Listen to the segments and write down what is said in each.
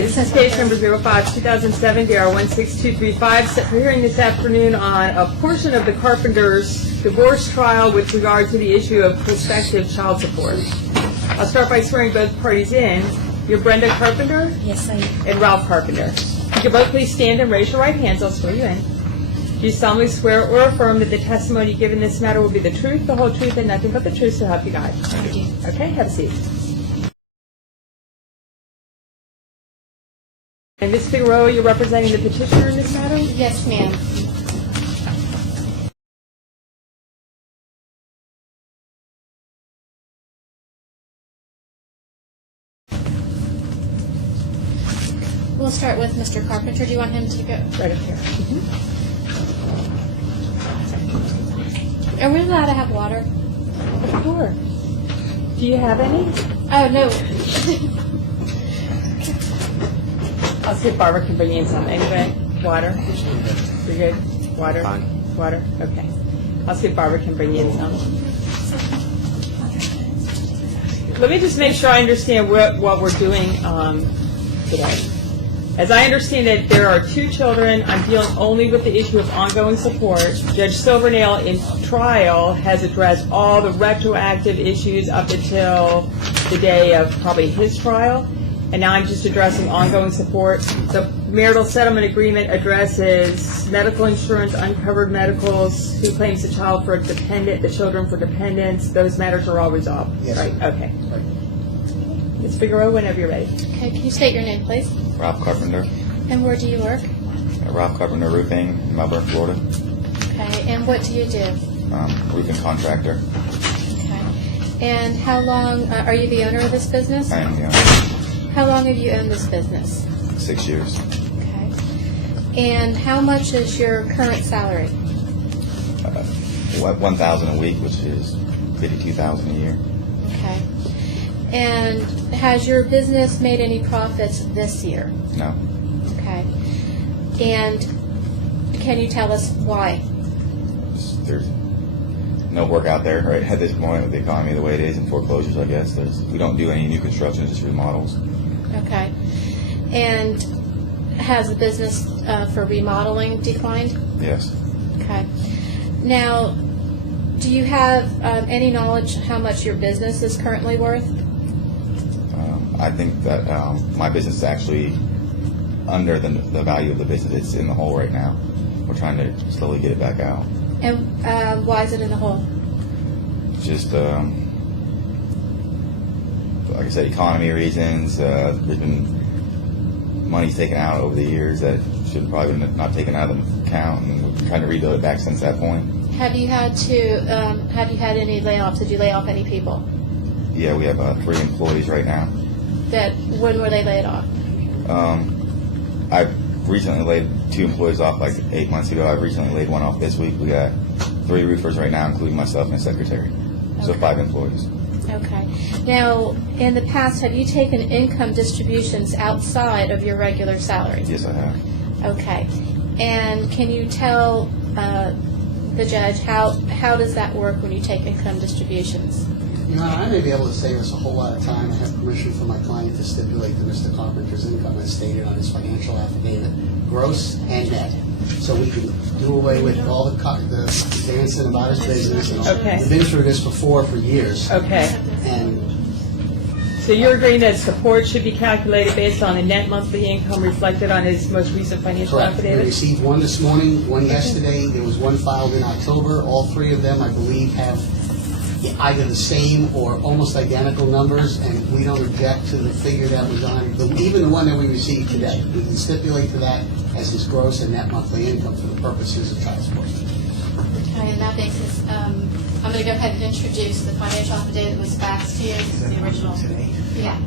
Okay, this is case number 05-2007, DR16235, set for hearing this afternoon on a portion of the Carpenter's divorce trial with regard to the issue of prospective child support. I'll start by swearing both parties in. You're Brenda Carpenter? Yes, I am. And Ralph Carpenter. You can both please stand and raise your right hands. I'll swear you in. Do you solemnly swear or affirm that the testimony given in this matter will be the truth, the whole truth, and nothing but the truth, so help you God? I do. Okay, have a seat. And Ms. Figueroa, you're representing the petitioner in this matter? Yes, ma'am. We'll start with Mr. Carpenter. Do you want him to go? Right up here. Are we allowed to have water? Of course. Do you have any? Oh, no. I'll see if Barbara can bring in some. Anyway, water? You're good? Water? Fine. Water? Okay. I'll see if Barbara can bring in some. Let me just make sure I understand what we're doing today. As I understand it, there are two children. I'm dealing only with the issue of ongoing support. Judge Silvernail in trial has addressed all the retroactive issues up until the day of probably his trial. And now I'm just addressing ongoing support. The marital settlement agreement addresses medical insurance, uncovered medicals, who claims the child for dependent, the children for dependents. Those matters are all resolved. Yes. Right? Okay. Ms. Figueroa, whenever you're ready. Okay, can you state your name, please? Ralph Carpenter. And where do you work? Ralph Carpenter Roofing in Melbourne, Florida. Okay, and what do you do? Roofing contractor. Okay. And how long, are you the owner of this business? I am the owner. How long have you owned this business? 6 years. Okay. And how much is your current salary? $1,000 a week, which is $52,000 a year. Okay. And has your business made any profits this year? No. Okay. And can you tell us why? There's no work out there right at this point with the economy the way it is and foreclosures, I guess. We don't do any new construction, just remodels. Okay. And has the business for remodeling declined? Yes. Okay. Now, do you have any knowledge how much your business is currently worth? I think that my business is actually under the value of the business. It's in the hole right now. We're trying to slowly get it back out. And why is it in the hole? Just, like I said, economy reasons. There's been money taken out over the years that should probably been not taken out of the account, and we're trying to rebuild it back since that point. Have you had any layoffs? Did you lay off any people? Yeah, we have 3 employees right now. When were they laid off? I've recently laid 2 employees off like 8 months ago. I've recently laid 1 off this week. We got 3 roofers right now, including myself and a secretary. So Okay. 5 employees. Okay. Now, in the past, have you taken income distributions outside of your regular salary? Yes, I have. Okay. And can you tell the judge how does that work when you take income distributions? Your Honor, I may be able to save us a whole lot of time. I have permission from my client to stipulate that Mr. Carpenter's income as stated on his financial affidavit, gross and net. So we can do away with all the dancing about his business. And all. Okay. We've been through this before for years. Okay. And So you're agreeing that support should be calculated based on the net monthly income reflected on his most recent financial correct. We affidavit? received one this morning, one yesterday. There was one filed in October. All 3 of them, I believe, have either the same or almost identical numbers, and we don't object to the figure that was on, even the one that we received today. We can stipulate to that as his gross and net monthly income for the purposes of child support. Okay, in that basis, I'm going to go ahead and introduce the financial affidavit that was faxed to you. This is the original. Yeah.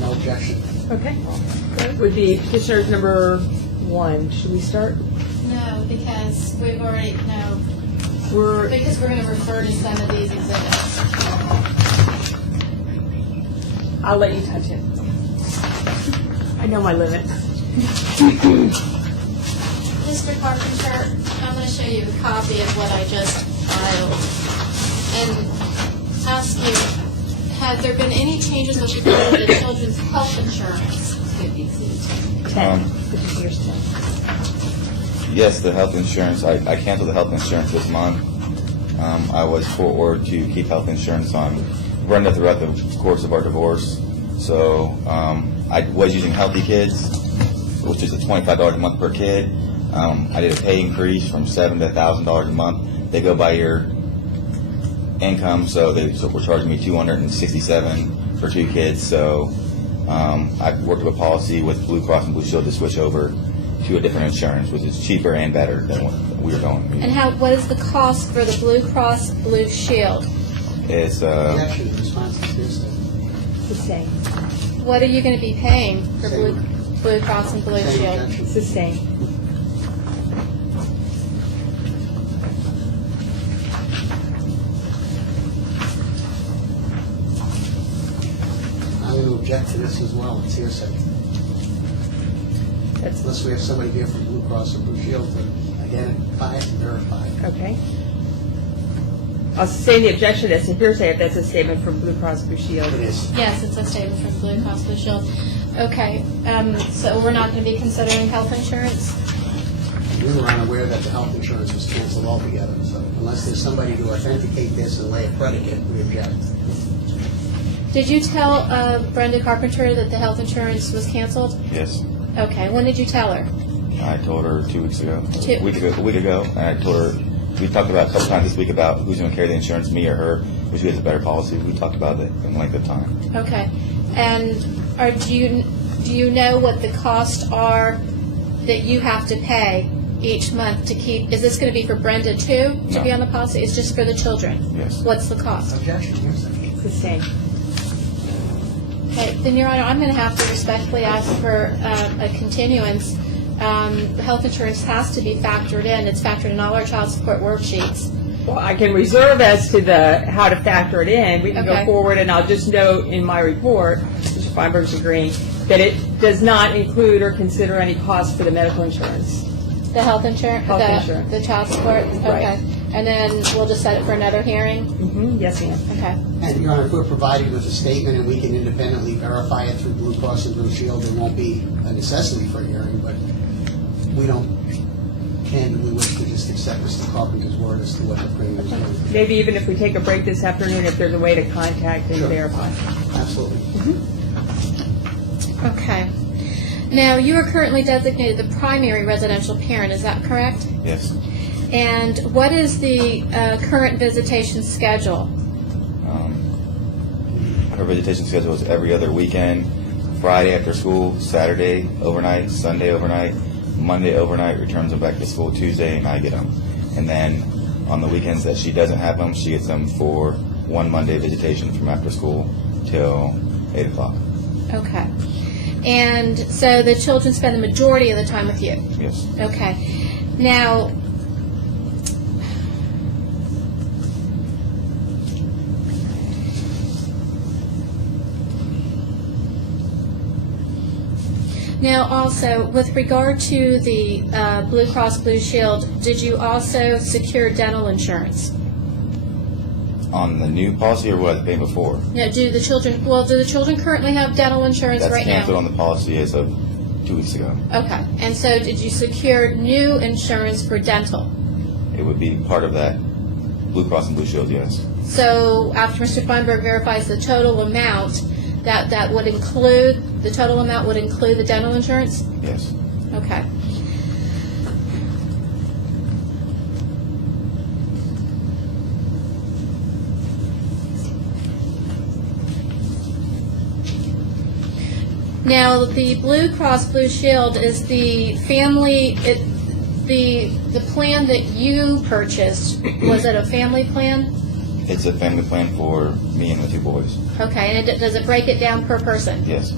No objection. Okay. That would be petitioner's number 1. Should we start? No, because we've already, Because we're going to refer to some of these exhibits. I'll let you touch it. I know my limit. Mr. Carpenter, I'm going to show you a copy of what I just filed and ask you, has there been any changes with regard to the children's health insurance? 10. Um, This is yours 10. Yes, the health insurance, I canceled the health insurance this month. I was forward to keep health insurance on Brenda throughout the course of our divorce. So I was using Healthy Kids, which is a $25 a month per kid. I did a pay increase from $7,000 to $1,000 a month. They go by your income, so they were charging me $267 for 2 kids. So I worked up a policy with Blue Cross and Blue Shield to switch over to a different insurance, which is cheaper and better than what we were going. And what is the cost for the Blue Cross Blue Shield? It's Objection, response is hearsay. It's the same. What are you going to be paying for Same. Blue Cross and Blue Same Shield? objection. It's the same. I'm going to object to this as well. It's hearsay. That's Unless we have somebody here from Blue Cross or Blue Shield to identify it and verify it. okay. I'll say the objection is a hearsay if that's a statement from Blue Cross Blue Shield. It is. Yes, it's a statement from Blue Cross Blue Shield. Okay, so we're not going to be considering health insurance? We were unaware that the health insurance was canceled altogether, so unless there's somebody to authenticate this and lay a predicate, we object. Did you tell Brenda Carpenter that the health insurance was canceled? yes. Okay, when did you tell her? I told her 2 weeks ago, Two- a week ago, and I told her, we talked about a couple times this week about who's going to carry the insurance, me or her, which has a better policy. We talked about it in length of time. Okay, and do you know what the costs are that you have to pay each month to keep? Is this going to be for Brenda too to No. be on the policy? It's just for the children. Yes. What's the cost? Objection, hearsay. It's the same. Okay, then, Your Honor, I'm going to have to respectfully ask for a continuance. The health insurance has to be factored in. It's factored in all our child support worksheets. Well, I can reserve as to how to factor it in. We can go Okay. forward, and I'll just note in my report, Mr. Feinberg's agreeing, that it does not include or consider any cost for the medical insurance. The health insurance? Health insurance. The child support? Right. Okay. And then we'll just set it for another hearing? Yes, ma'am. Okay. And, Your Honor, if we're provided with a statement and we can independently verify it through Blue Cross and Blue Shield, there won't be a necessity for a hearing, but we don't candidly wish to just accept Mr. Carpenter's word as to what the premium is going to be. Maybe even if we take a break this afternoon, if there's a way to contact and Sure. verify. Absolutely. Okay. Now, you are currently designated the primary residential parent, is that correct? Yes. And what is the current visitation schedule? Her visitation schedule is every other weekend, Friday after school, Saturday overnight, Sunday overnight, Monday overnight, returns them back to school Tuesday, and I get them. And then on the weekends that she doesn't have them, she gets them for one Monday visitation from after school till 8 o'clock. Okay. And so the children spend the majority of the time with you? Yes. Okay. Now, also, with regard to the Blue Cross Blue Shield, did you also secure dental insurance? On the new policy, or what I was paying before? Now, do the children currently have dental insurance That's right canceled now? on the policy as of 2 weeks ago. Okay. And so did you secure new insurance for dental? It would be part of that Blue Cross and Blue Shield, yes. So after Mr. Feinberg verifies the total amount, that would include, the total amount would include the dental insurance? Yes. Okay. Now, the Blue Cross Blue Shield is the family, the plan that you purchased, was it a family plan? It's a family plan for me and the 2 boys. Okay, and does it break it down per person? Yes.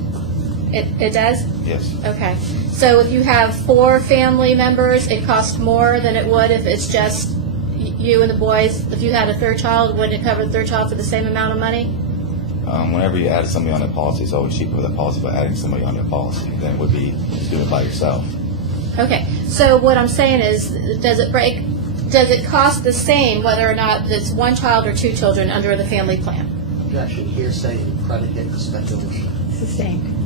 It does? Yes. Okay. So if you have 4 family members, it costs more than it would if it's just you and the boys? If you had a third child, wouldn't it cover the third child for the same amount of money? Whenever you add somebody on the policy, it's always cheaper for the policy by adding somebody on the policy than it would be to do it by yourself. Okay. So what I'm saying is, does it cost the same whether or not it's 1 child or 2 children under the family plan? objection, hearsay, and predicate speculation. Sustained.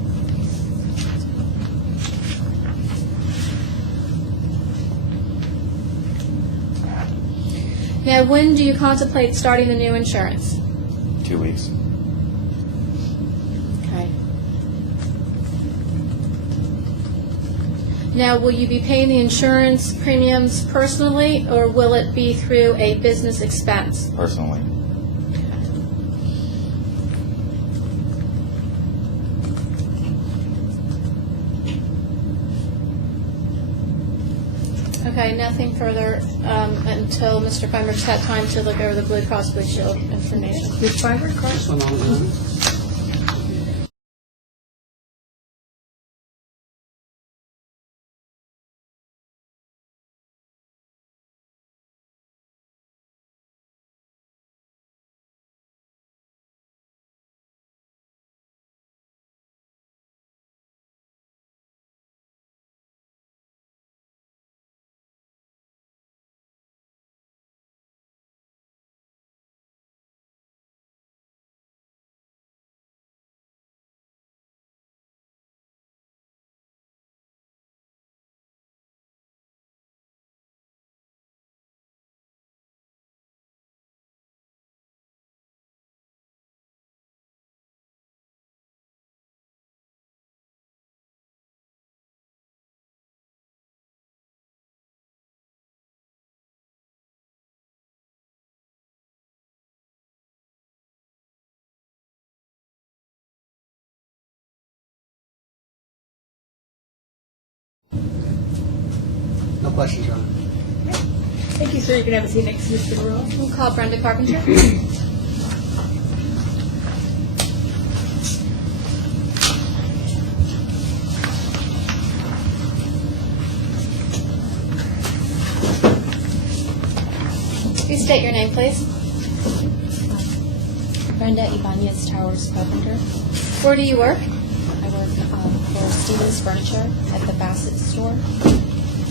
Now, when do you contemplate starting the new insurance? 2 weeks. Okay. Now, will you be paying the insurance premiums personally, or will it be through a business expense? Personally. Okay, nothing further until Mr. Feimer's had time to look over the Blue Cross Blue Shield information. Ms. Fiber, Just one moment, Your Honor. No questions, Your Honor. thank you, sir. You can have a seat next to Mr. Burrell. We'll call Brenda Carpenter. Please state your name, please. Brenda Ibanez Towers Carpenter. Where do you work? I work for Stevens Furniture at the Bassett store.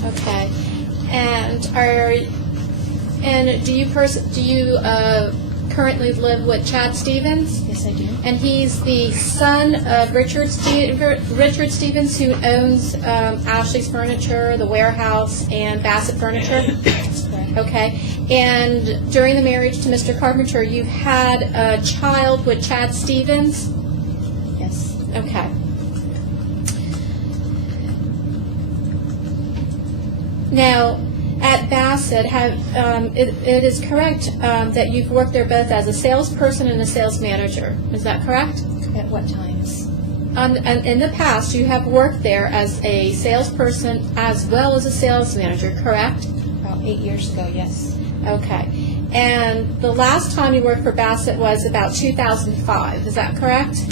Okay. And do you currently live with Chad Stevens? Yes, I do. And he's the son of Richard Stevens, who owns Ashley's Furniture, the Warehouse, and Bassett Furniture. That's correct. Okay. And during the marriage to Mr. Carpenter, you had a child with Chad Stevens? Yes. Okay. Now, at Bassett, it is correct that you've worked there both as a salesperson and a sales manager. Is that correct? At what times? In the past, you have worked there as a salesperson as well as a sales manager, correct? About 8 years ago, yes. Okay. And the last time you worked for Bassett was about 2005. Is that correct?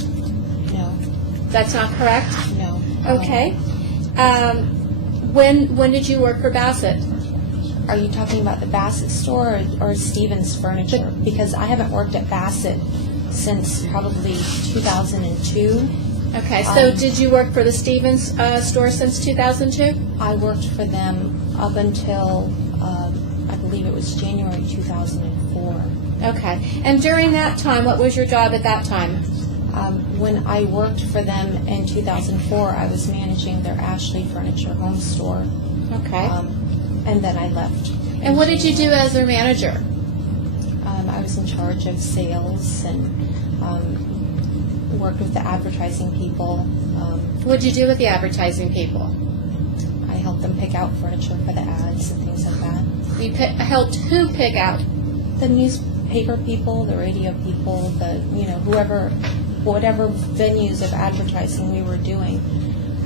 No. That's not correct? No. Okay. When did you work for Bassett? Are you talking about the Bassett store or Stevens Furniture? Because I haven't worked at Bassett since probably 2002. Okay, so did you work for the Stevens store since 2002? I worked for them up until, I believe it was January 2004. Okay. And during that time, what was your job at that time? When I worked for them in 2004, I was managing their Ashley Furniture home store. Okay. And then I left. And what did you do as their manager? I was in charge of sales and worked with the advertising people. What did you do with the advertising people? I helped them pick out furniture for the ads and things like that. You helped who pick out? The newspaper people, the radio people, whatever venues of advertising we were doing,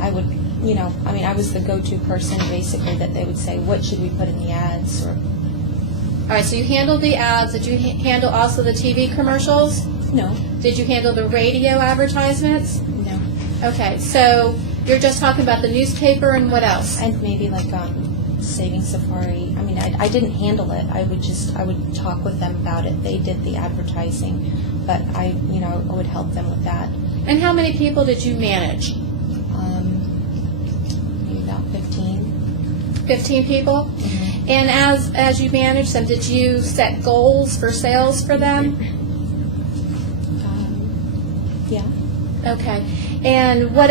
I would, I was the go-to person basically that they would say, what should we put in the ads? Or All right, so you handled the ads. Did you handle also the TV commercials? no, Did you handle the radio advertisements? no, Okay, so you're just talking about the newspaper and what else? and maybe like Saving Safari. I mean, I didn't handle it. I would talk with them about it. They did the advertising, but I would help them with that. And how many people did you manage? Maybe about 15. 15 people? And as you managed them, did you set goals for sales for them? Okay. And what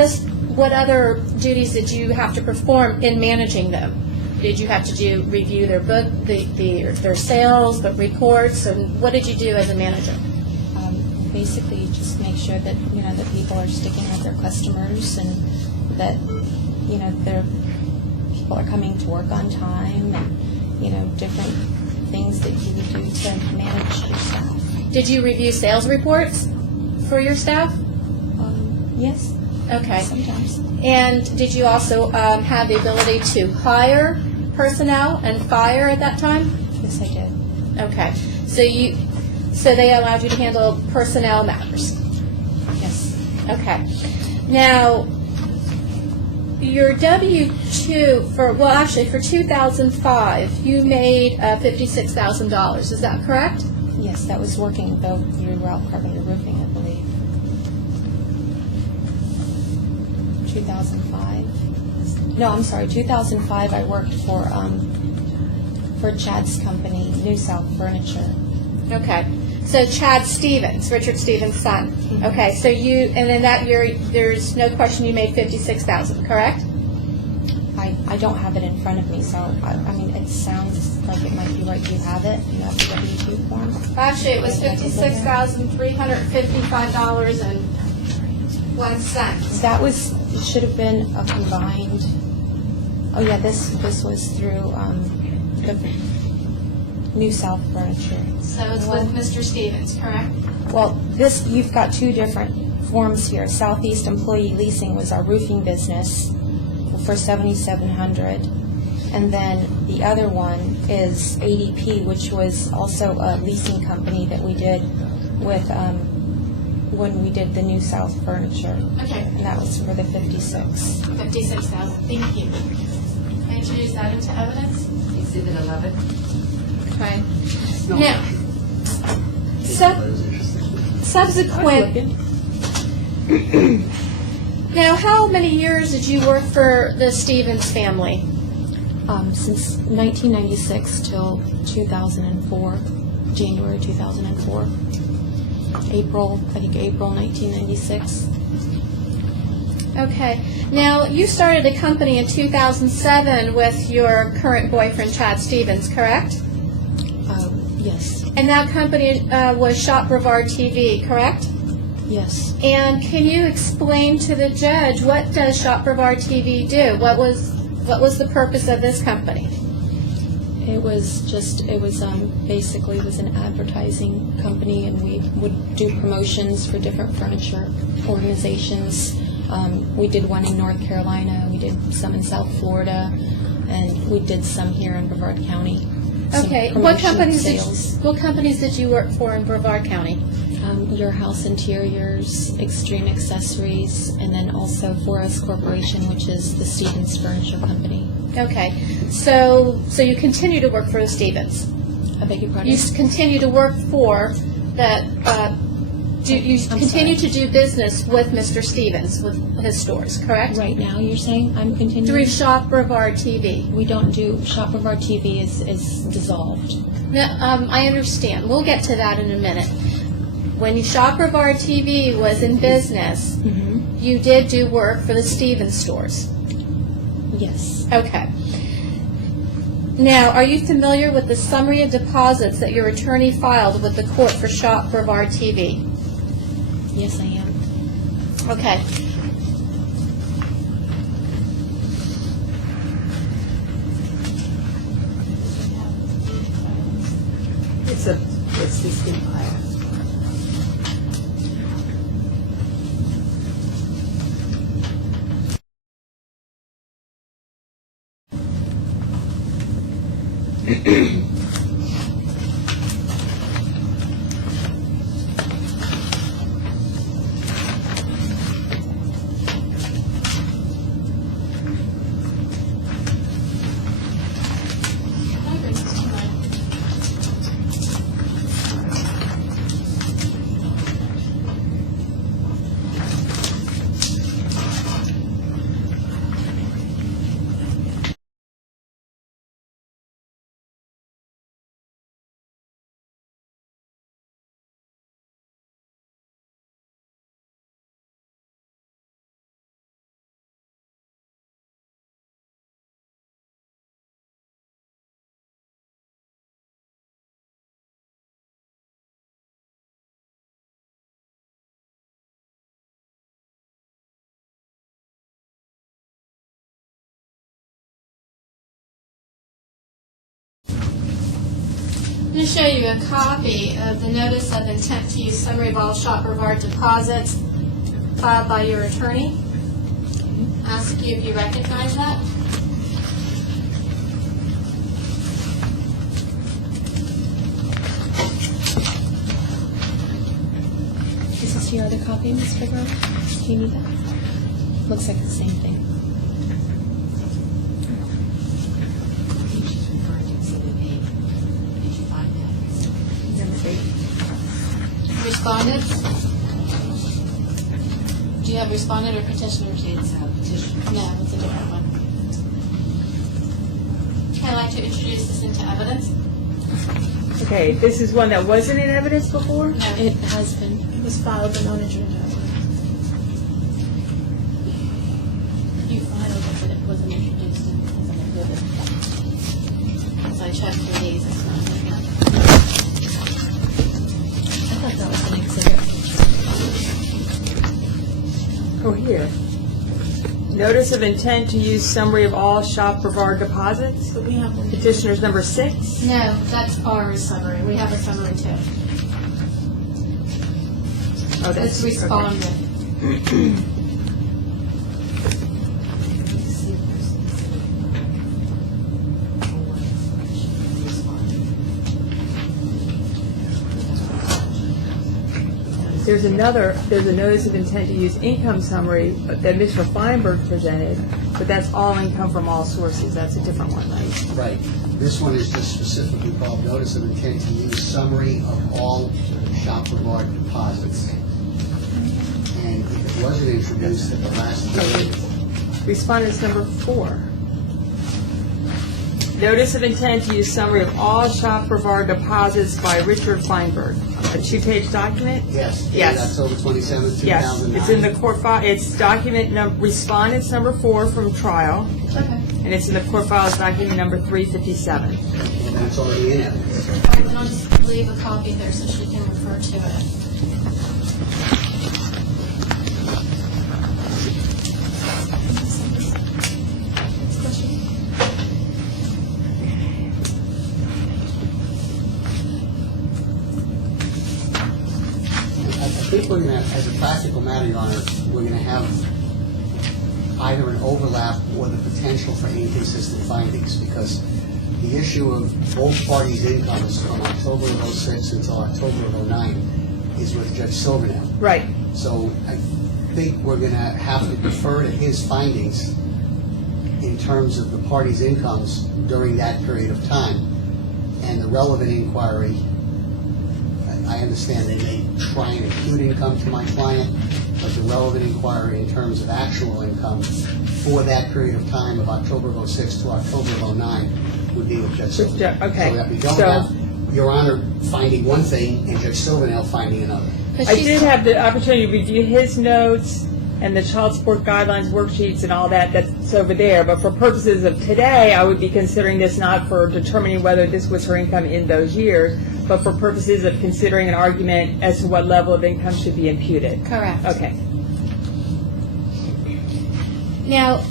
other duties did you have to perform in managing them? Did you have to review their book, their sales, the reports, and what did you do as a manager? Basically, you just make sure that, that people are sticking with their customers and that, their people are coming to work on time and, different things that you would do to manage your staff. Did you review sales reports for your staff? Yes. Okay. Sometimes. And did you also have the ability to hire personnel and fire at that time? Yes, I did. Okay. So they allowed you to handle personnel matters? Yes. Okay. Now, your W-2 for 2005, you made $56,000. Is that correct? Yes, that was working, though, through Ralph Carpenter Roofing, I believe. 2005? No, I'm sorry, 2005 I worked for Chad's company, New South Furniture. Okay. So Chad Stevens, Richard Stevens' son. Mm-hmm. Okay, so and in that year, there's no question you made $56,000, correct? I don't have it in front of me, so, I mean, it sounds like it might be right. You have it? You have the W-2 form? Actually, it was $56,355.01. That it should have been a combined, oh yeah, this was through the New South Furniture. So it's with Mr. Stevens, correct? Well, you've got two different forms here. Southeast Employee Leasing was our roofing business for $7,700. And then the other one is ADP, which was also a leasing company that we did with, when we did the New South Furniture. Okay. And that was for the 56. $56,000, thank you. Can I introduce that into evidence? Exhibit 11. Okay. No. Now, subsequent. Now, how many years did you work for the Stevens family? Since 1996 till 2004, January 2004. April 1996. Okay. Now, you started a company in 2007 with your current boyfriend, Chad Stevens, correct? Yes. And that company was Shop Brevard TV, correct? Yes. And can you explain to the judge, what does Shop Brevard TV do? What was the purpose of this company? It was basically it was an advertising company, and we would do promotions for different furniture organizations. We did one in North Carolina, we did some in South Florida, and we did some here in Brevard County. Some Okay. What sales. what companies did you work for in Brevard County? Your House Interiors, Extreme Accessories, and then also Forest Corporation, which is the Stevens Furniture Company. Okay. So you continue to work for the Stevens? I beg your pardon? You continue to work for that, you continue to do business with Mr. Stevens, with his stores, correct? Right now, you're saying I'm continuing? Through Shop Brevard TV. We don't do, Shop Brevard TV is dissolved. Now, I understand. We'll get to that in a minute. When Shop Brevard TV was in business, you did do work for the Stevens stores? Yes. Okay. Now, are you familiar with the summary of deposits that your attorney filed with the court for Shop Brevard TV? Yes, I am. Okay. It's this empire. to show you a copy of the notice of intent to use summary of all shop regard deposits filed by your attorney. Ask you if you recognize that. Is this your other copy, Ms. Figueroa? Do you need that? Looks like the same thing. Number 8. Respondents? Do you have respondent or petitioner sheets? No, it's a different one. I'd like to introduce this into evidence. Okay, this is one that wasn't in evidence before? No. It has been. It was filed but not adjourned. You filed it, but it wasn't introduced in as an exhibit. So I checked for these. It's not in there. I thought that was an exhibit. Oh, here. Notice of intent to use summary of all shop Brevard deposits. But we have one. Petitioner's number 6. No, that's our summary. We have a summary too. Oh, that's It's respondent. There's a notice of intent to use income summary that Mr. Feinberg presented, but that's all income from all sources. That's a different one, right? Right. This one is just specifically called notice of intent to use summary of all shop regard deposits. And if it wasn't introduced at the last meeting, Respondent's number 4. Notice of intent to use summary of all shop Brevard deposits by Richard Feinberg. A 2-page document? yes, Yes. October 27th, 2009. Yes, it's in the court file. It's document respondent's number 4 from trial, Okay. and it's in the court file as document number 357. And it's already in evidence. All right, then I'll just leave a copy there so she can refer to it. I think we're gonna, as a practical matter, Your Honor, we're gonna have either an overlap or the potential for inconsistent findings, because the issue of both parties' incomes from October of '06 until October of '09 is with Judge Silvernail. Right. So I think we're gonna have to defer to his findings in terms of the parties' incomes during that period of time. And the relevant inquiry, I understand they may try and impute income to my client, but the relevant inquiry in terms of actual income for that period of time of October of '06 to October of '09 would be with Judge Silvernail. okay. So that we don't So- have Your Honor finding one thing and Judge Silvernail finding another. But I she's- did have the opportunity to review his notes and the child support guidelines worksheets and all that, that's over there. But for purposes of today, I would be considering this not for determining whether this was her income in those years, but for purposes of considering an argument as to what level of income should be imputed. Correct. Okay. Now,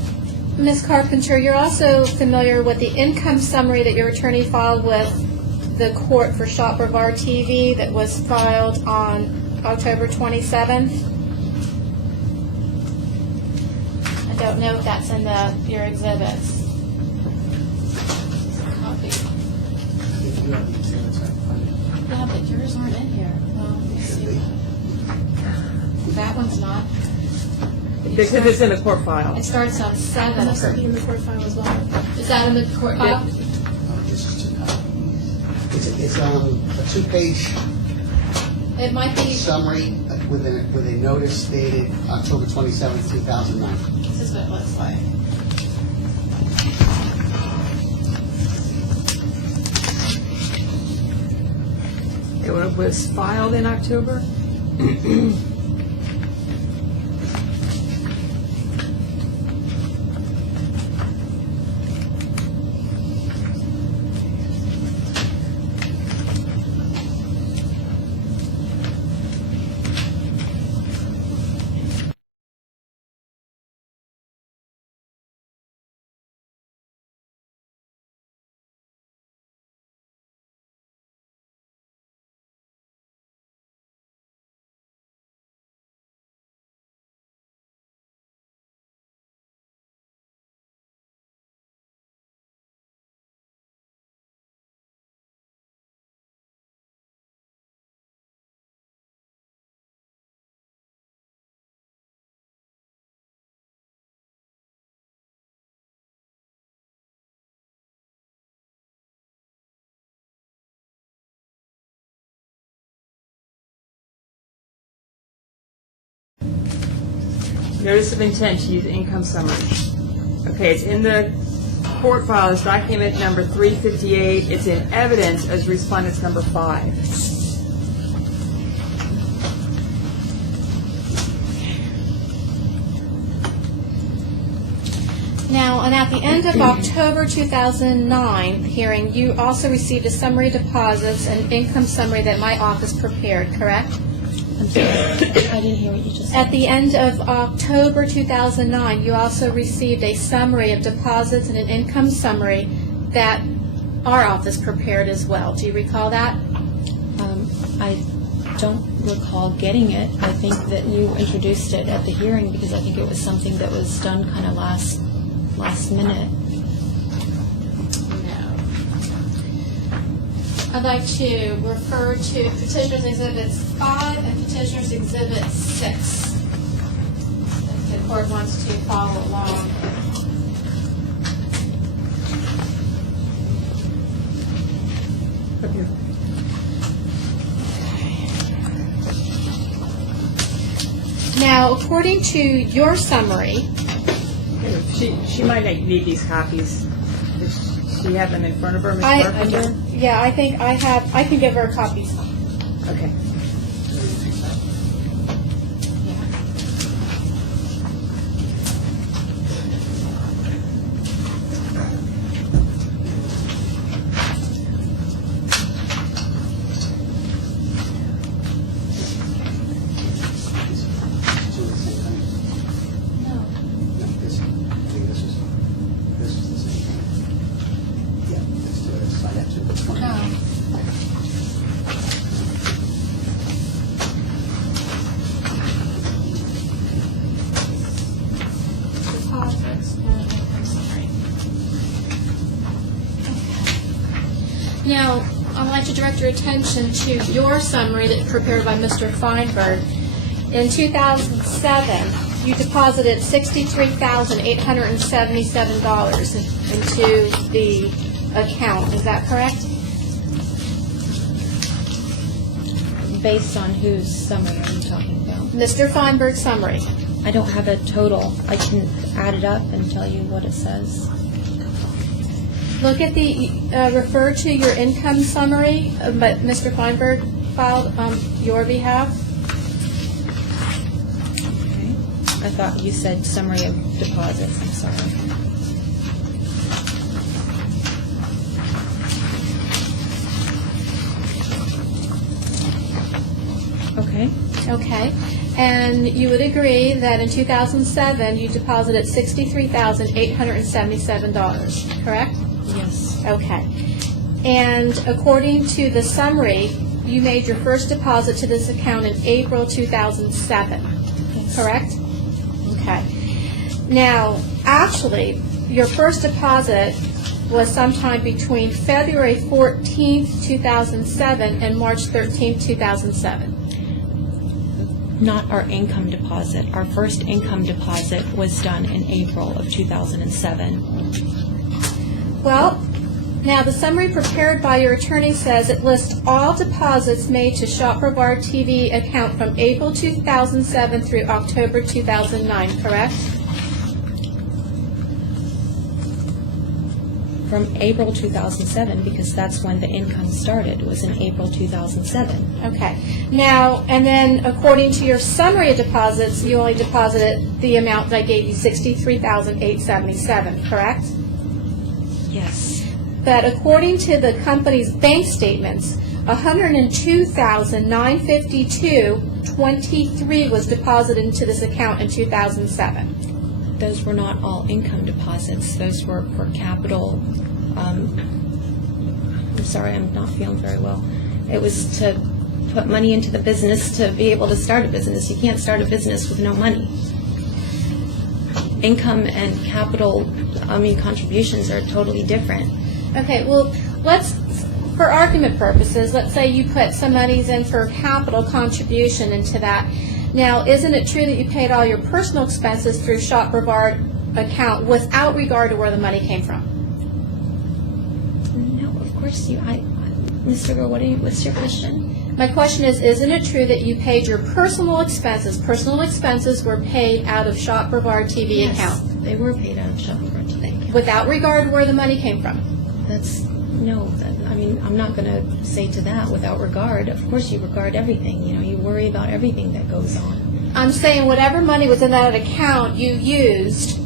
Ms. Carpenter, you're also familiar with the income summary that your attorney filed with the court for Shop Brevard TV that was filed on October 27th? I don't know if that's in your exhibits. Copy. Yeah, but yours aren't in here. Well, let's see. That one's not. Because it's in the court file. It starts on 7. must be in the court file as well. Is that in the court file? It's a 2-page It might be, summary with a notice dated October 27th, 2009. this is what it looks like. It was filed in October? Notice of intent to use income summary. Okay, it's in the court file as document number 358. It's in evidence as respondents number 5. Now, and at the end of October 2009 hearing, you also received a summary of deposits and income summary that my office prepared, correct? I'm sorry, I didn't hear what you just said. At the end of October 2009, you also received a summary of deposits and an income summary that our office prepared as well. Do you recall that? I don't recall getting it. I think that you introduced it at the hearing because I think it was something that was done kind of last minute. No. I'd like to refer to Petitioner's Exhibits 5 and Petitioner's Exhibit 6. If the court wants to follow along. Now, according to your summary, She might need these copies. Does she have them in front of her, Ms. Carpenter? yeah, I think I can give her copies. Okay. No, this, I think this is the same thing. Yeah, let's do it. I have to put one. Deposits and income summary. Now, I'd like to direct your attention to your summary that's prepared by Mr. Feinberg. In 2007, you deposited $63,877 into the account. Is that correct? Based on whose summary are you talking about? Mr. Feinberg's summary. I don't have a total. I can add it up and tell you what it says. Look at the, refer to your income summary, but Mr. Feinberg filed on your behalf. Okay. I thought you said summary of deposits. I'm sorry. Okay. Okay. And you would agree that in 2007, you deposited $63,877, correct? Yes. Okay. And according to the summary, you made your first deposit to this account in April 2007, Yes. correct? Okay. Now, actually, your first deposit was sometime between February 14th, 2007 and March 13th, 2007. Not our income deposit. Our first income deposit was done in April of 2007. Well, now the summary prepared by your attorney says it lists all deposits made to Shopper Bar TV account from April 2007 through October 2009, correct? From April 2007, because that's when the income started, was in April 2007. Okay. Now, and then according to your summary of deposits, you only deposited the amount that I gave you, $63,877, correct? Yes. But according to the company's bank statements, $102,952.23 was deposited into this account in 2007. Those were not all income deposits. Those were for capital. I'm sorry, I'm not feeling very well. It was to put money into the business to be able to start a business. You can't start a business with no money. Income and capital, contributions are totally different. Okay, well, for argument purposes, let's say you put some monies in for capital contribution into that. Now, isn't it true that you paid all your personal expenses through Shopper Bar account without regard to where the money came from? No, of course you. Mr. Girl, what's your question? My question is, isn't it true that you paid your personal expenses? Personal expenses were paid out of Shop Brevard TV account, They were paid out of Shop Brevard TV account. without regard where the money came from. I'm not going to say to that without regard. Of course you regard everything, you worry about everything that goes on. I'm saying whatever money was in that account, you used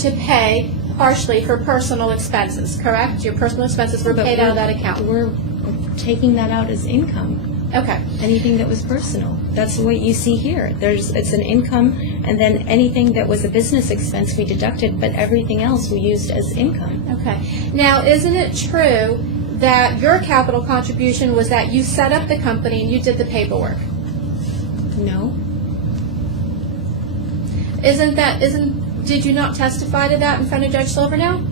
to pay partially for personal expenses, correct? Your personal expenses were paid out of that account. We're taking that out as income. Okay. Anything that was personal. That's what you see here. It's an income, and then anything that was a business expense we deducted, but everything else we used as income. Okay. Now, isn't it true that your capital contribution was that you set up the company and you did the paperwork? No. Did you not testify to that in front of Judge Silvernail?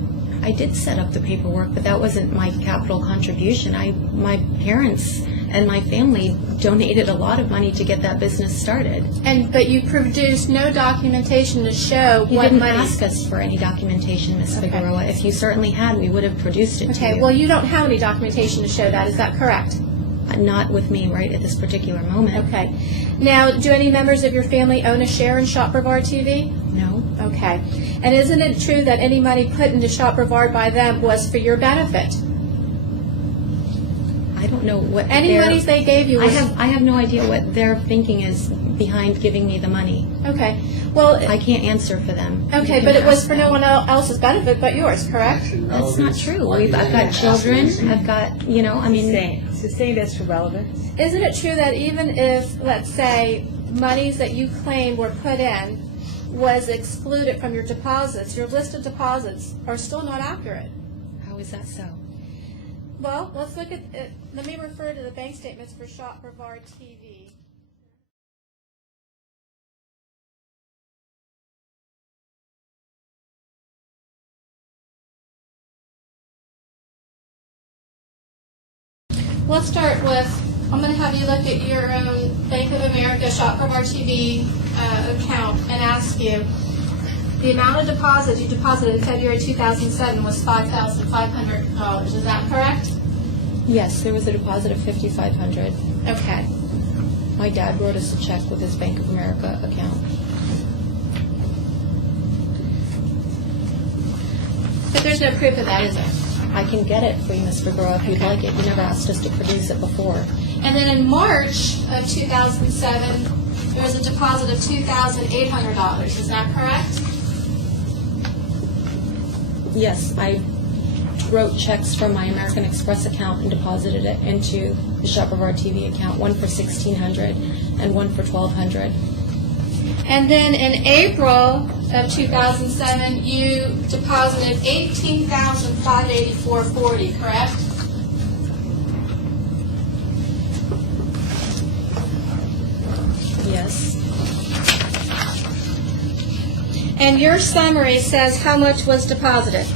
I did set up the paperwork, but that wasn't my capital contribution. My parents and my family donated a lot of money to get that business started. But you produced no documentation to show You what didn't money. ask us for any documentation, Ms. Figueroa. If you certainly had, we would have produced it to Okay, you. well, you don't have any documentation to show that. Is that correct? Not with me right at this particular moment. Okay. Now, do any members of your family own a share in Shop Brevard TV? No. Okay. And isn't it true that any money put into Shop Brevard by them was for your benefit? I don't know what Any monies they gave you was... I have no idea what their thinking is behind giving me the money. Okay. Well, I can't answer for them. okay, You but can it was ask for no them. one else's benefit but yours, correct? That's not true. I've got children. I've got, Sustained as for relevance. Isn't it true that even if, let's say, monies that you claim were put in was excluded from your deposits, your list of deposits are still not accurate? How is that so? Well, let's look at it. Let me refer to the bank statements for Shop Brevard TV. Let's start with, I'm going to have you look at your Bank of America Shop Brevard TV account and ask you, the amount of deposits you deposited in February 2007 was $5,500. Is that correct? Yes, there was a deposit of $5,500. Okay. My dad wrote us a check with his Bank of America account. But there's no proof of that, is there? I can get it for you, Ms. Figueroa, if you'd Okay. like it. You never asked us to produce it before. And then in March of 2007, there was a deposit of $2,800. Is that correct? Yes, I wrote checks from my American Express account and deposited it into the Shop Brevard TV account, one for $1,600 and one for $1,200. And then in April of 2007, you deposited $18,584.40, correct? Yes. And your summary says how much was deposited.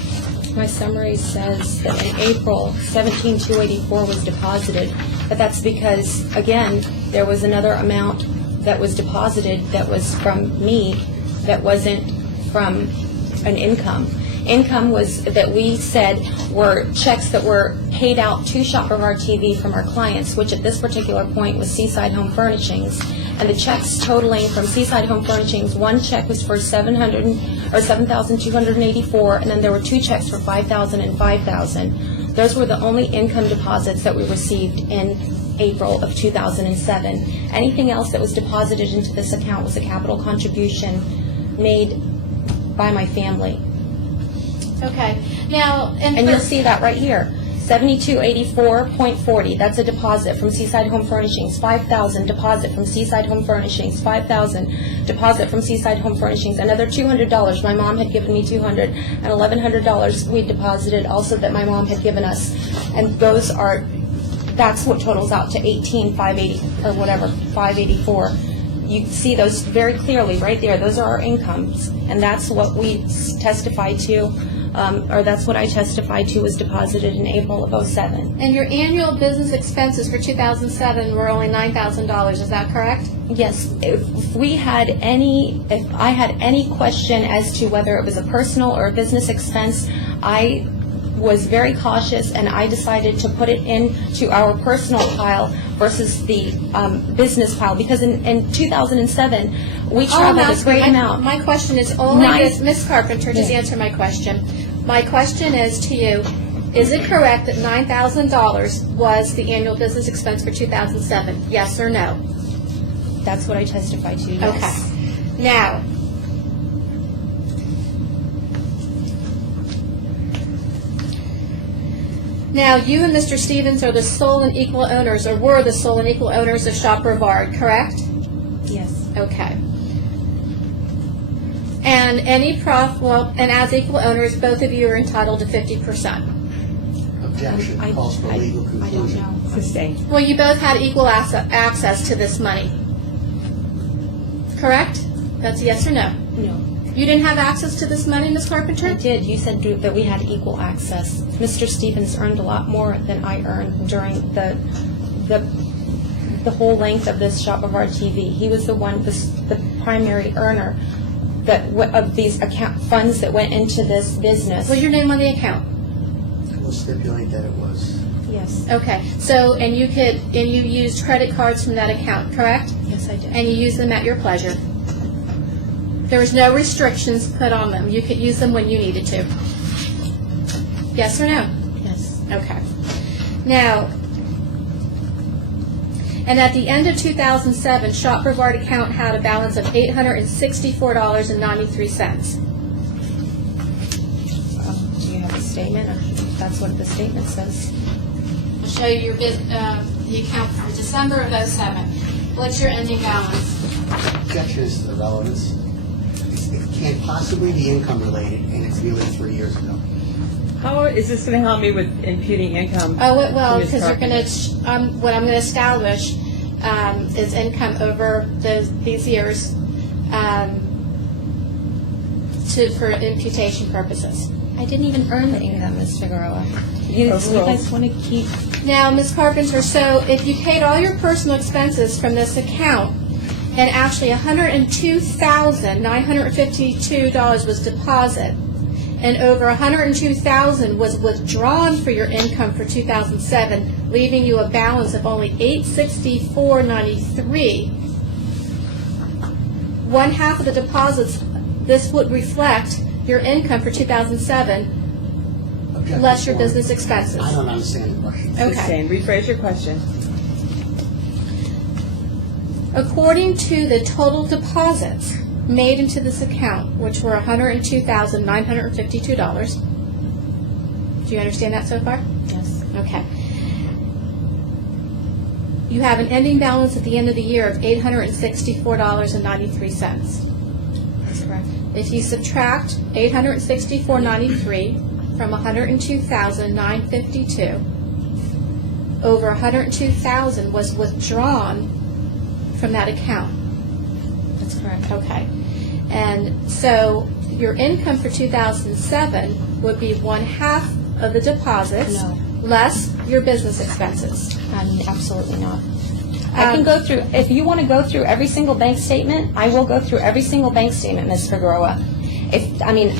My summary says that in April, $17,284 was deposited, but that's because, again, there was another amount that was deposited that was from me that wasn't from an income. Income was that we said were checks that were paid out to Shop Brevard TV from our clients, which at this particular point was Seaside Home Furnishings. And the checks totaling from Seaside Home Furnishings, one check was for $7,284, and then there were two checks for $5,000 and $5,000. Those were the only income deposits that we received in April of 2007. Anything else that was deposited into this account was a capital contribution made by my family. Okay. Now, And you'll see that right here, $7284.40. That's a deposit from Seaside Home Furnishings. $5,000 deposit from Seaside Home Furnishings. $5,000 deposit from Seaside Home Furnishings. Another $200. My mom had given me $200, and $1,100 we deposited also that my mom had given us. And that's what totals out to $18,580 or whatever, $584. You see those very clearly right there. Those are our incomes, and that's what we testified to. Or that's what I testified to was deposited in April of 2007. And your annual business expenses for 2007 were only $9,000. Is that correct? Yes, if I had any question as to whether it was a personal or a business expense, I was very cautious, and I decided to put it into our personal pile versus the business pile, because in 2007, we traveled a great amount. My question is only Nine- this, Ms. Carpenter, just Yeah. answer my question. My question is to you, is it correct that $9,000 was the annual business expense for 2007? Yes or no? That's what I testified to, yes. Okay. Now, you and Mr. Stevens are the sole and equal owners, or were the sole and equal owners of Shop Brevard, correct? Yes. Okay. And and as equal owners, both of you are entitled to 50%. Objection, calls for legal I don't conclusion. know. Sustained. Well, you both had equal access to this money, correct? That's a yes or no? No. You didn't have access to this money, Ms. Carpenter? I did. You said that we had equal access. Mr. Stevens earned a lot more than I earned during the whole length of this Shop Brevard TV. He was the primary earner of these account funds that went into this business. Was your name on the account? We'll stipulate that it was. Yes. Okay, so, and you used credit cards from that account, correct? Yes, I did. And you used them at your pleasure? There was no restrictions put on them. You could use them when you needed to? Yes or no? Yes. Okay. Now, and at the end of 2007, Shop Brevard account had a balance of $864.93. Do you have a statement? That's what the statement says. I'll show you the account for December of 07. What's your ending balance? Objection is to the relevance. It can't possibly be income related, and it's really 3 years ago. How is this going to help me with imputing income? Oh, well, to Ms. because you're going Carpenter? to, what I'm going to establish is income over these years for imputation purposes. I didn't even earn the income, Ms. Figueroa. You guys want to keep... Now, Ms. Carpenter, so if you paid all your personal expenses from this account, and actually $102,952 was deposit, and over $102,000 was withdrawn for your income for 2007, leaving you a balance of only $864.93. One half of the deposits, this would reflect your income for 2007, Objection, less your Your Honor. business expenses. I don't understand the question. Okay. Sustained. Rephrase your question. According to the total deposits made into this account, which were $102,952, do you understand that so far? Yes. Okay. You have an ending balance at the end of the year of $864.93. That's correct. If you subtract $864.93 from $102,952, over $102,000 was withdrawn from that account. That's correct. Okay. And so your income for 2007 would be one half of the deposits No. less your business expenses. Absolutely not. I can go through, if you want to go through every single bank statement, I will go through every single bank statement, Ms. Figueroa.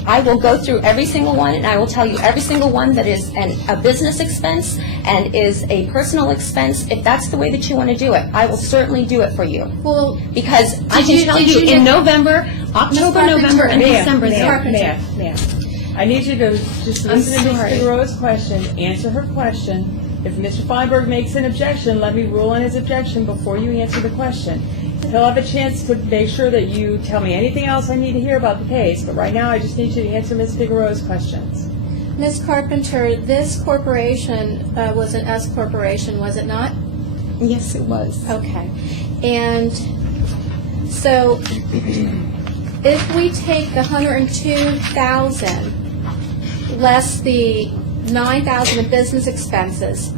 I will go through every single one, and I will tell you every single one that is a business expense and is a personal expense. If that's the way that you want to do it, I will certainly do it for you. Well, Because I can tell did you you in get- November, October, Carpenter, November, and December. Ma'am, I need you to just I'm listen to Ms. sorry. Figueroa's question, answer her question. If Mr. Feinberg makes an objection, let me rule on his objection before you answer the question. He'll have a chance to make sure that you tell me anything else I need to hear about the case, but right now I just need you to answer Ms. Figueroa's questions. Ms. Carpenter, this corporation was an S corporation, was it not? Yes, it was. Okay. And so if we take the $102,000 less the $9,000 in business expenses,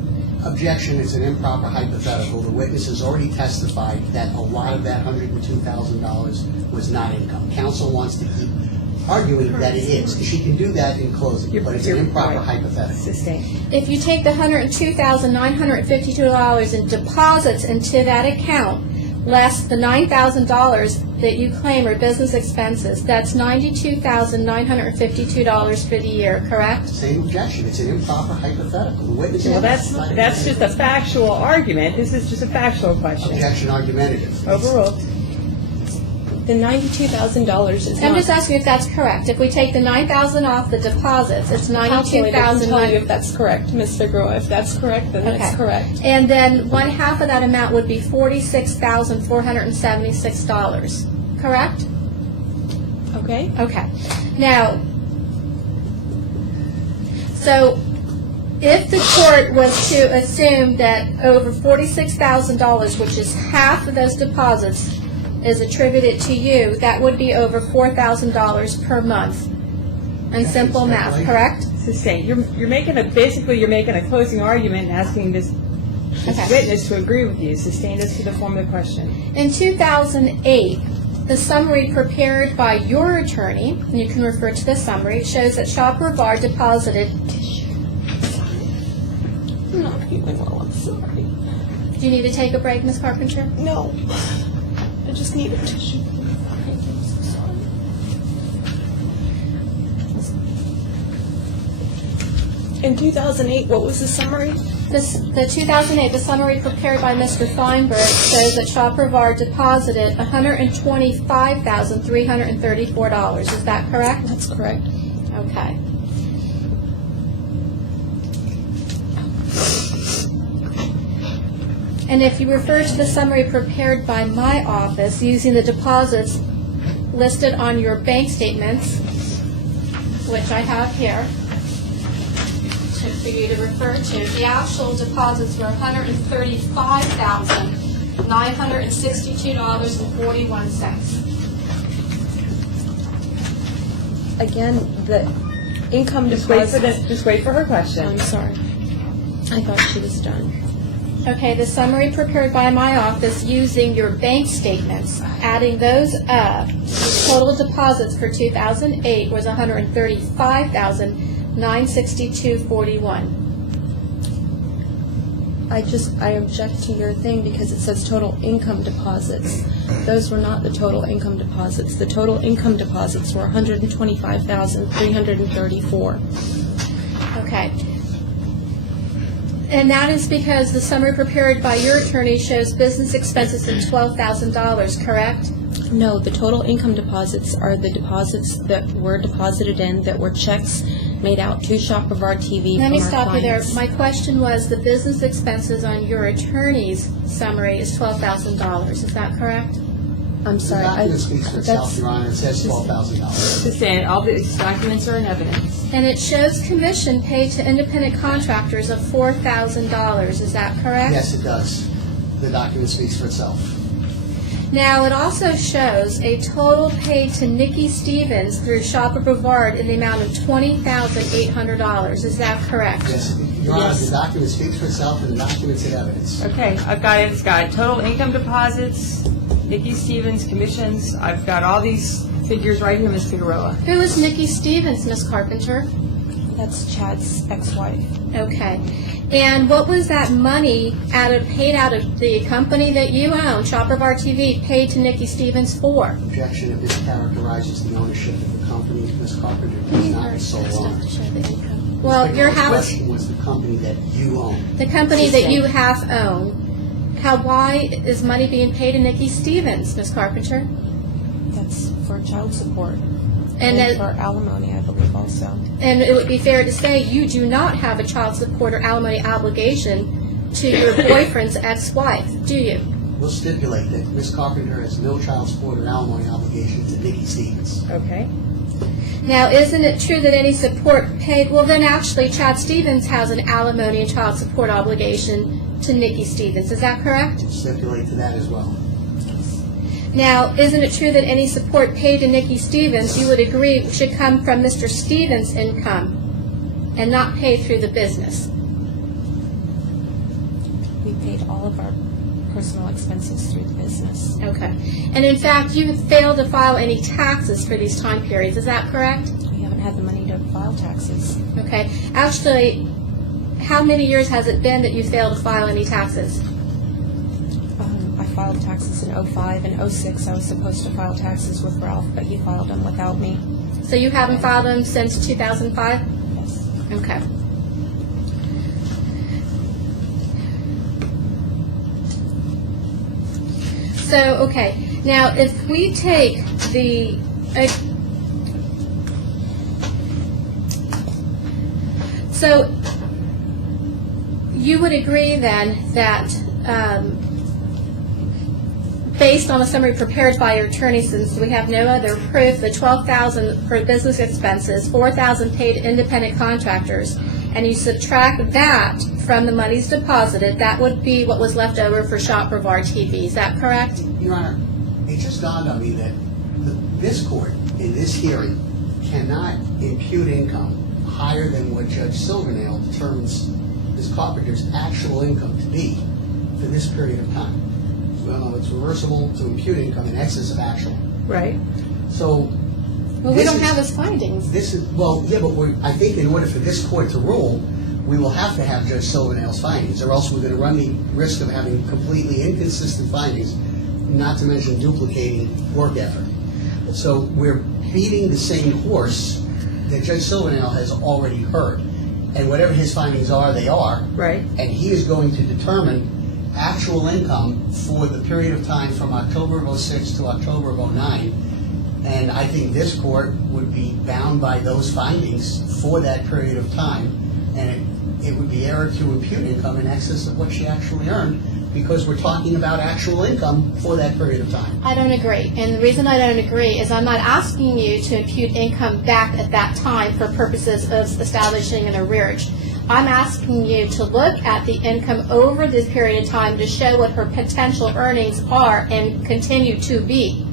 Objection, it's an improper hypothetical. The witness has already testified that a lot of that $102,000 was not income. Counsel wants to keep arguing that it is. She can do that in closing, but it's an improper hypothetical. Sustained. if you take the $102,952 in deposits into that account, less the $9,000 that you claim are business expenses, that's $92,952 for the year, correct? Same objection, it's an improper hypothetical. The witness Well, has- that's just a factual argument. This is just a factual question. Objection argumentative. Overruled. The $92,000 is I'm not just asking if that's correct. If we take the $9,000 off the deposits, it's calculated. I can tell you if $92,000. that's correct, Ms. Figueroa. If that's correct, then that's Okay. correct. And then one half of that amount would be $46,476, correct? Okay? Okay. Now, so if the court was to assume that over $46,000, which is half of those deposits, is attributed to you, that would be over $4,000 per month in simple math, correct? Sustained. You're making basically you're making a closing argument and asking this Okay. witness to agree with you. Sustained us to the form of the question. In 2008, the summary prepared by your attorney, and you can refer to the summary, shows that Shopper Bar deposited. I'm not feeling well, I'm sorry. Do you need to take a break, Ms. Carpenter? No. I just need a tissue. I'm so sorry. In 2008, what was the summary? The 2008, the summary prepared by Mr. Feinberg shows that Shopper Bar deposited $125,334. Is that correct? That's correct. Okay. And if you refer to the summary prepared by my office using the deposits listed on your bank statements, which I have here, for you to refer to, the actual deposits were $135,962.41. Again, the income Just wait deposit. for her question. I'm sorry. I thought she was done. Okay, the summary prepared by my office using your bank statements, adding those up, the total deposits for 2008 was $135,962.41. I object to your thing because it says total income deposits. Those were not the total income deposits. The total income deposits were $125,334. Okay. And that is because the summary prepared by your attorney shows business expenses of $12,000, correct? No, the total income deposits are the deposits that were deposited in, that were checks made out to Shop of Our TV Let from me our stop you there. clients. My question was, the business expenses on your attorney's summary is $12,000, is that correct? I'm The sorry. document speaks for itself, that's- Your Honor, it says $12,000. Sustained. All these documents are in evidence. And it shows commission paid to independent contractors of $4,000, is that correct? Yes, it does. The document speaks for itself. Now, it also shows a total paid to Nikki Stevens through Shopper Brevard in the amount of $20,800, is that correct? Yes, Your Honor, Yes. the document speaks for itself and the document's in evidence. Okay, I've got it. It's got total income deposits, Nikki Stevens, commissions. I've got all these figures right here, Ms. Figueroa. Who is Nikki Stevens, Miss Carpenter? That's Chad's ex-wife. Okay. And what was that money paid out of the company that you own, Shopper Bar TV, paid to Nikki Stevens for? Objection, if this characterizes the ownership of the company, Ms. Carpenter is not the sole owner. Well, your The house, question was the company that you own. the company that you half own, why is money being paid to Nikki Stevens, Miss Carpenter? That's for child support. And And that- for alimony, I believe, also. And it would be fair to say you do not have a child support or alimony obligation to your boyfriend's ex-wife, do you? We'll stipulate that Ms. Carpenter has no child support or alimony obligation to Nikki Stevens. Okay. Now, isn't it true that any support paid, well then actually Chad Stevens has an alimony and child support obligation to Nikki Stevens, is that correct? We'll stipulate to that as well. Now, isn't it true that any support paid to Nikki Stevens, you would agree, should come from Mr. Stevens' income and not paid through the business? We paid all of our personal expenses through the business. Okay. And in fact, you have failed to file any taxes for these time periods, is that correct? We haven't had the money to file taxes. Okay. Actually, how many years has it been that you failed to file any taxes? I filed taxes in '05 and '06. I was supposed to file taxes with Ralph, but he filed them without me. So you haven't filed them since 2005? Yes. Okay. So, okay, now if we take the, so you would agree then that based on a summary prepared by your attorney, since we have no other proof, the $12,000 for business expenses, $4,000 paid to independent contractors, and you subtract that from the monies deposited, that would be what was left over for Shop Brevard TV. Is that correct? Your Honor, it just dawned on me that this court, in this hearing, cannot impute income higher than what Judge Silvernail determines Ms. Carpenter's actual income to be for this period of time. Well, it's reversible to impute income in excess of actual. Right. So. Well, we don't have his findings. This is, well, yeah, but I think in order for this court to rule, we will have to have Judge Silvernail's findings, or else we're going to run the risk of having completely inconsistent findings, not to mention duplicating work effort. So we're beating the same horse that Judge Silvernail has already heard. And whatever his findings are, they are. Right. And he is going to determine actual income for the period of time from October of '06 to October of '09. And I think this court would be bound by those findings for that period of time. And it would be error to impute income in excess of what she actually earned, because we're talking about actual income for that period of time. I don't agree. And the reason I don't agree is I'm not asking you to impute income back at that time for purposes of establishing an arrearage. I'm asking you to look at the income over this period of time to show what her potential earnings are and continue to be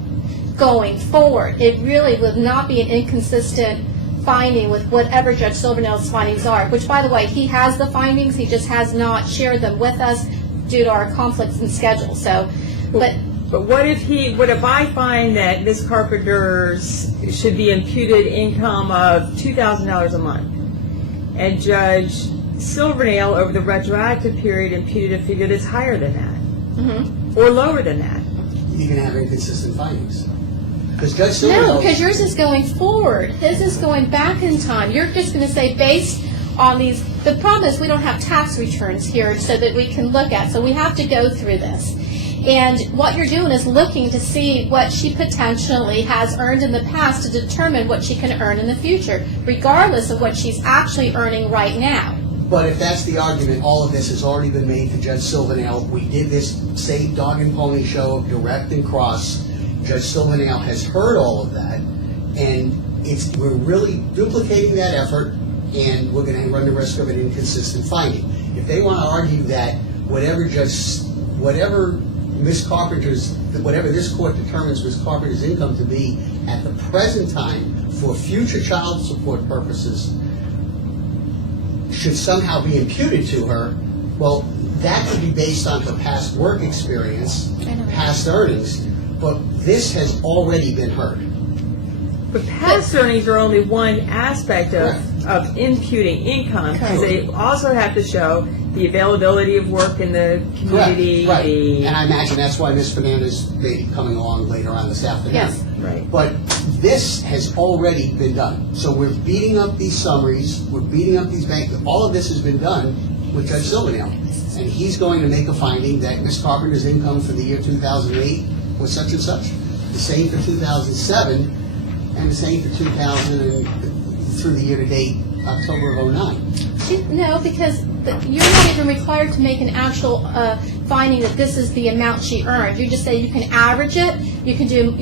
going forward. It really would not be an inconsistent finding with whatever Judge Silvernail's findings are, which, by the way, he has the findings, he just has not shared them with us due to our conflicts in schedule. So, but what if I find that Ms. Carpenter's should be imputed income of $2,000 a month, and Judge Silvernail over the retroactive period imputed a figure that's higher than that, or lower than that? You can have inconsistent findings. Because Judge Silvernail... no, because yours is going forward. His is going back in time. You're just going to say based on these... The problem is we don't have tax returns here so that we can look at. So we have to go through this. And what you're doing is looking to see what she potentially has earned in the past to determine what she can earn in the future, regardless of what she's actually earning right now. But if that's the argument, all of this has already been made to Judge Silvernail. We did this same dog and pony show of direct and cross. Judge Silvernail has heard all of that, and we're really duplicating that effort, and we're going to run the risk of an inconsistent finding. If they want to argue that whatever this court determines Ms. Carpenter's income to be at the present time for future child support purposes should somehow be imputed to her, well, that could be based on her past work experience, past earnings, but this has already been heard. But past earnings are only one aspect of imputing income, because they also have to show the availability of work in the community. Correct, right. And I imagine that's why Ms. Fernandez may be coming along later on this afternoon. Yes. Right. But this has already been done. So we're beating up these summaries, we're beating up these banks. All of this has been done with Judge Silvernail. And he's going to make a finding that Ms. Carpenter's income for the year 2008 was such and such. The same for 2007, and the same for 2000 and through the year-to-date October of '09. No, because you're not even required to make an actual finding that this is the amount she earned. You just say you can average it. You can do,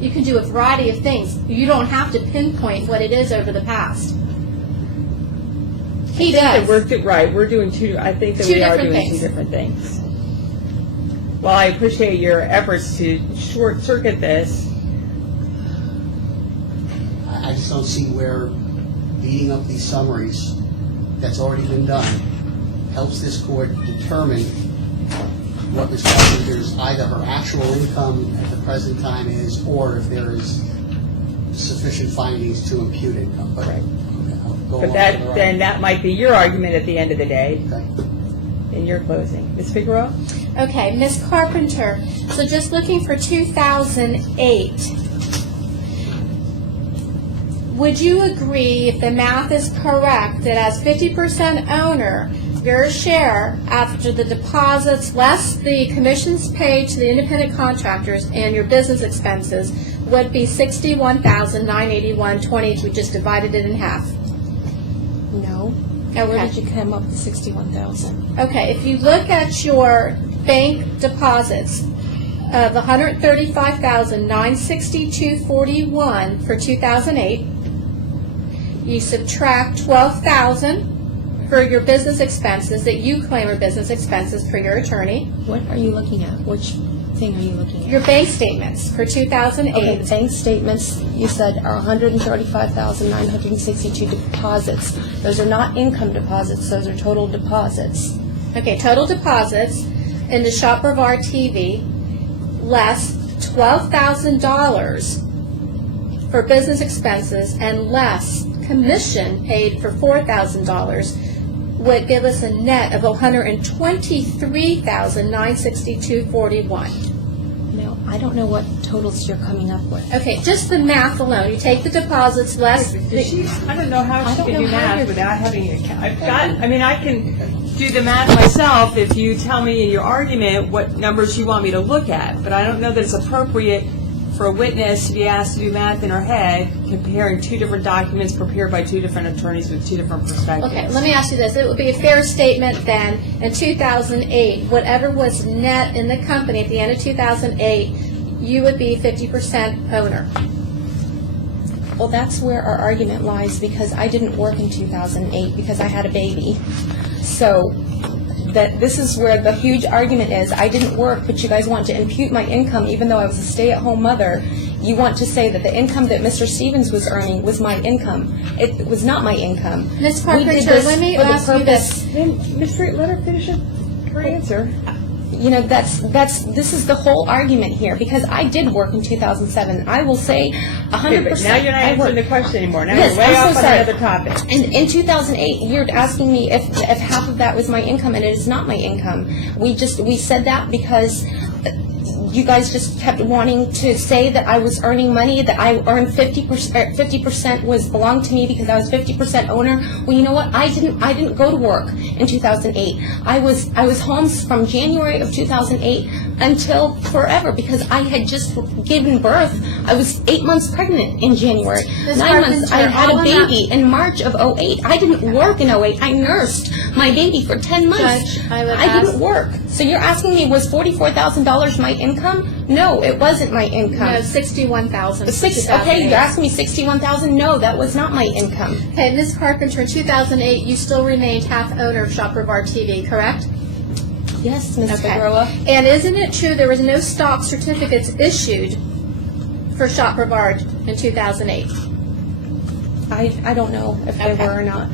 you can do a variety of things. You don't have to pinpoint what it is over the past. He does. We're doing two. I think that we are doing two different things. While I appreciate your efforts to short circuit this, I just don't see where beating up these summaries that's already been done helps this court determine what Ms. Carpenter's, either her actual income at the present time is, or if there is sufficient findings to impute income. But, right. But then that might be your argument at the end of the day Okay. in your closing. Ms. Figueroa? Okay, Ms. Carpenter, so just looking for 2008, would you agree, if the math is correct, that as 50% owner, your share after the deposits less the commissions paid to the independent contractors and your business expenses would be $61,981.20 if we just divided it in half? No. Okay. Where did you come up with 61,000? Okay, if you look at your bank deposits of $135,962.41 for 2008, you subtract $12,000 for your business expenses that you claim are business expenses for your attorney, What are you looking at? Which thing are you looking at? your bank statements for 2008. Okay, the bank statements, you said, are 135,962 deposits. Those are not income deposits, those are total deposits. Okay, total deposits into Shop Brevard TV, less $12,000 for business expenses and less commission paid for $4,000 would give us a net of $123,962.41. No, I don't know what totals you're coming up with. Okay, just the math alone. You take the deposits less. I don't know how I she don't can know do how math you're- without having an account. I can do the math myself if you tell me in your argument what numbers you want me to look at, but I don't know that it's appropriate for a witness to be asked to do math in her head, comparing two different documents prepared by two different attorneys with two different perspectives. Okay, let me ask you this. It would be a fair statement then, in 2008, whatever was net in the company at the end of 2008, you would be 50% owner. Well, that's where our argument lies, because I didn't work in 2008 because I had a baby. So this is where the huge argument is. I didn't work, but you guys want to impute my income even though I was a stay-at-home mother. You want to say that the income that Mr. Stevens was earning was my income. It was not my income. Ms. We did Carpenter, this let me for the ask you this. purpose- Then, Ms. Reed, let her finish her answer. You know, this is the whole argument here, because I did work in 2007. I will say 100%. Okay, but now you're not I answering worked. the question anymore. Now Yes, you're way I'm so off on sorry. another topic. And in 2008, you're asking me if half of that was my income, and it is not my income. We said that because you guys just kept wanting to say that I was earning money, that I earned 50% was belonged to me because I was 50% owner. Well, you know what? I didn't go to work in 2008. I was home from January of 2008 until forever because I had just given birth. I was 8 months pregnant in January. Ms. 9 months. I Carpenter, had all a I'm not- baby in March of 08. I didn't work in 08. I nursed my baby for 10 months. Judge, I would didn't ask- work. So you're asking me, was $44,000 my income? No, it wasn't my income. No, 61,000. Okay, you're asking me 61,000? No, that was not my income. Okay, Ms. Carpenter, in 2008, you still remained half owner of Shop Brevard TV, correct? Yes, Ms. Okay. Figueroa. And isn't it true there was no stock certificates issued for Shop Brevard in 2008? I don't know if there Okay. were or not.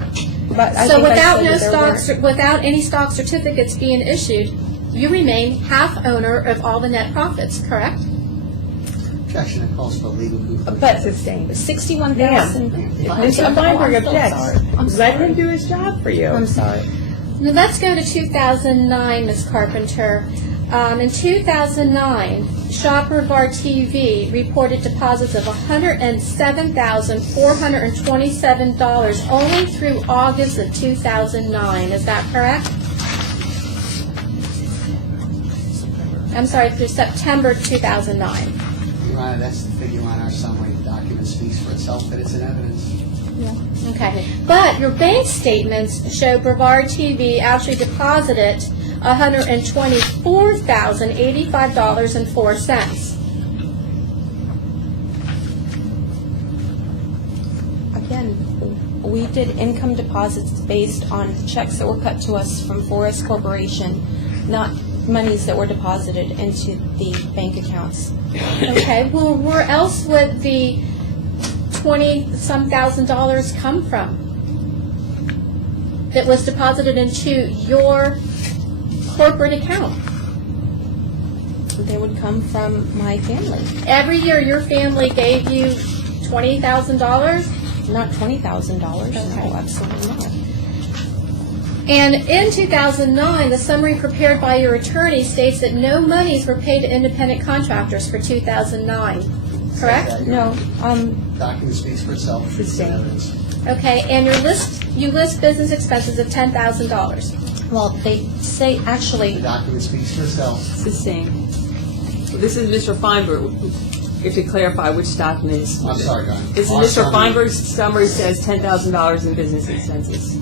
But I So think I without said no that there stocks, were. without any stock certificates being issued, you remain half owner of all the net profits, correct? Objection, it calls for legal conclusion. But Sustained. 61,000. Mr. Feinberg objects. I'm Let him sorry. do his job for you. I'm sorry. Now let's go to 2009, Ms. Carpenter. In 2009, Shop Brevard TV reported deposits of $107,427 only through August of 2009. Is that correct? I'm sorry, through September 2009. Your Honor, that's the figure on our summary. The document speaks for itself, that it's in evidence. Okay, but your bank statements show Brevard TV actually deposited $124,085.04. Again, we did income deposits based on checks that were cut to us from Forest Corporation, not monies that were deposited into the bank accounts. Okay, well, where else would the $20-some thousand come from that was deposited into your corporate account? They would come from my family. Every year, your family gave you $20,000? Not $20,000, Okay. no, absolutely not. And in 2009, the summary prepared by your attorney states that no monies were paid to independent contractors for 2009, correct? No, Document speaks for itself. It's same. evidence. Okay, and you list business expenses of $10,000. well, they say, actually, The document speaks for itself. It's the same. This is Mr. Feinberg. If you clarify which document is. I'm sorry, Don. This is Our Mr. summary- Feinberg's summary says $10,000 in business expenses.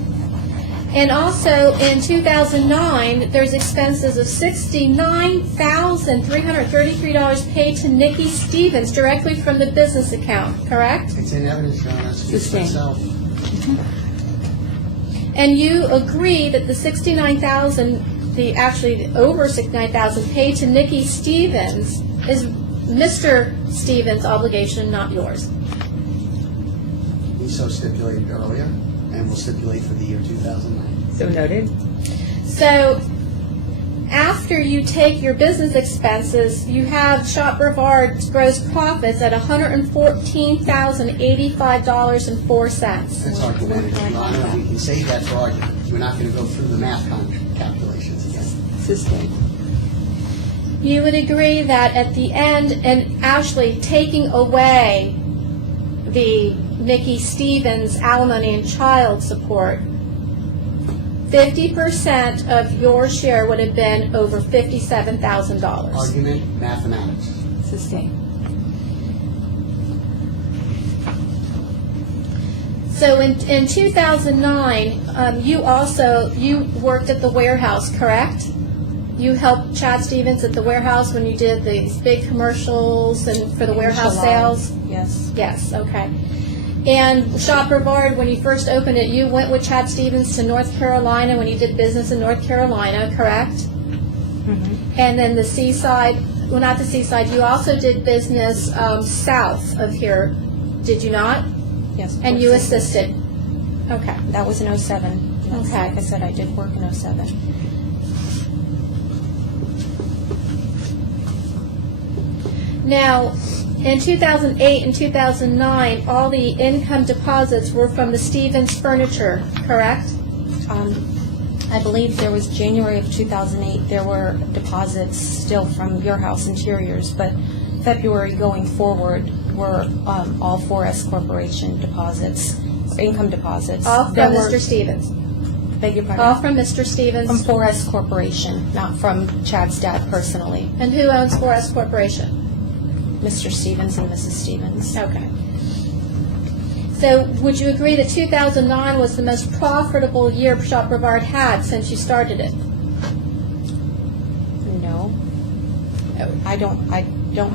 And also, in 2009, there's expenses of $69,333 paid to Nikki Stevens directly from the business account, correct? It's in evidence, Your Honor. It speaks for same. itself. And you agree that the $69,000, actually over $69,000 paid to Nikki Stevens is Mr. Stevens' obligation, not yours. We so stipulated earlier, and will stipulate for the year 2009. So noted. So, after you take your business expenses, you have Shop Brevard's gross profits at $114,085.04. That's argumentative, Your Honor. We can save that for argument. We're not going to go through the math calculations again. It's the same. You would agree that at the end, and actually taking away the Nikki Stevens alimony and child support, 50% of your share would have been over $57,000. Argument, mathematics. It's the same. So in 2009, you worked at the warehouse, correct? You helped Chad Stevens at the warehouse when you did these big commercials and for the warehouse July. sales? Yes. Yes, okay. And Shop Brevard, when you first opened it, you went with Chad Stevens to North Carolina when you did business in North Carolina, correct? Mm-hmm. And then the Seaside, well, not the Seaside, you also did business south of here, did you not? Yes. And you assisted? Okay. That was in '07. Yes, Okay. Like I said, I did work in '07. Now, in 2008 and 2009, all the income deposits were from the Stevens Furniture, correct? I believe there was January of 2008, there were deposits still from Your House Interiors, but February going forward were all 4S Corporation deposits, income deposits. All from There were- Mr. Stevens? Beg your All pardon? from Mr. Stevens? From 4S Corporation, not from Chad's dad personally. And who owns 4S Corporation? Mr. Stevens and Mrs. Stevens. Okay. So would you agree that 2009 was the most profitable year Shop Brevard had since you started it? No. I don't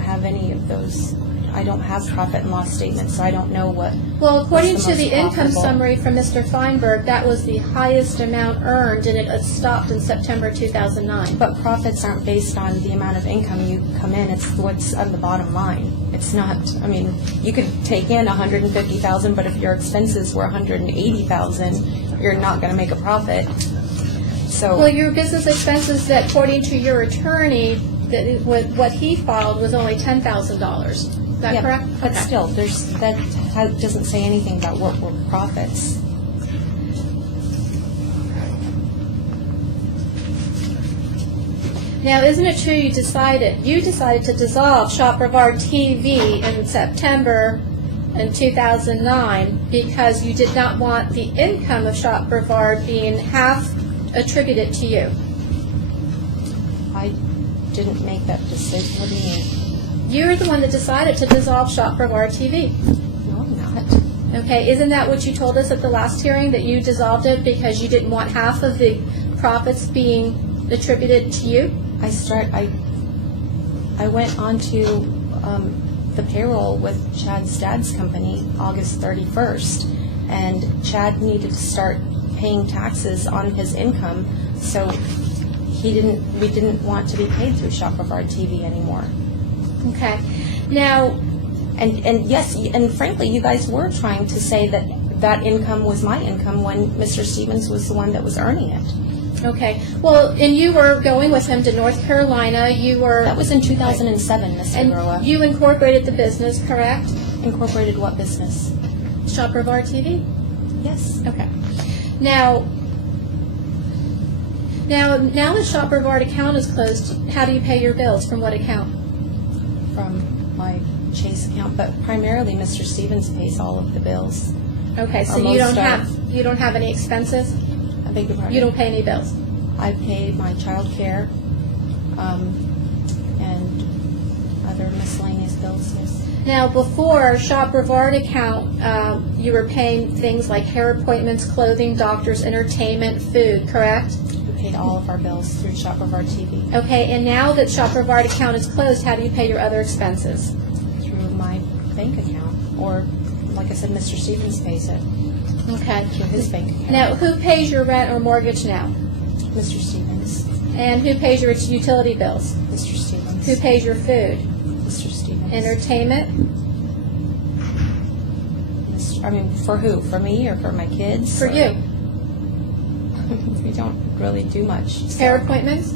have any of those. I don't have profit and loss statements, so I don't know what. Well, according what's to most the income profitable. summary from Mr. Feinberg, that was the highest amount earned, and it stopped in September 2009. But profits aren't based on the amount of income you come in, it's what's on the bottom line. It's not, I mean, you could take in $150,000, but if your expenses were $180,000, you're not gonna make a profit. So. Well, your business expenses, that according to your attorney, that what he filed was only $10,000. Is that yeah, correct? But Okay. still, doesn't say anything about what were profits. Now, isn't it true you decided to dissolve Shop Brevard TV in September in 2009 because you did not want the income of Shop Brevard being half attributed to you? I didn't make that decision. What do you mean? You're the one that decided to dissolve Shop Brevard TV. No, I'm not. Okay, isn't that what you told us at the last hearing, that you dissolved it because you didn't want half of the profits being attributed to you? I went on to the payroll with Chad's dad's company August 31st, and Chad needed to start paying taxes on his income, so we didn't want to be paid through Shop Brevard TV anymore. Okay. Now, And yes, and frankly, you guys were trying to say that that income was my income when Mr. Stevens was the one that was earning it. okay. Well, and you were going with him to North Carolina. You were. That was in 2007, Ms. Figueroa. And you incorporated the business, correct? Incorporated what business? Shop Brevard TV? Yes. Okay. Now, Now that Shop Brevard account is closed, how do you pay your bills? From what account? From my Chase account, but primarily Mr. Stevens pays all of the bills. Okay, so Or you don't most have any expenses? I beg your pardon? You don't pay any bills? I pay my child care, and other miscellaneous bills, yes. Now, before Shop Brevard account, you were paying things like hair appointments, clothing, doctors, entertainment, food, correct? We paid all of our bills through Shop Brevard TV, Okay, and now that Shop Brevard account is closed, how do you pay your other expenses? through my bank account, or, like I said, Mr. Stevens pays it Okay. through his bank account. Now, who pays your rent or mortgage now? Mr. Stevens, And who pays your utility bills? Mr. Stevens, Who pays your food? Mr. Stevens. Entertainment? I mean, for who? For me or for my kids? For Or- you? We don't really do much. so- Hair appointments?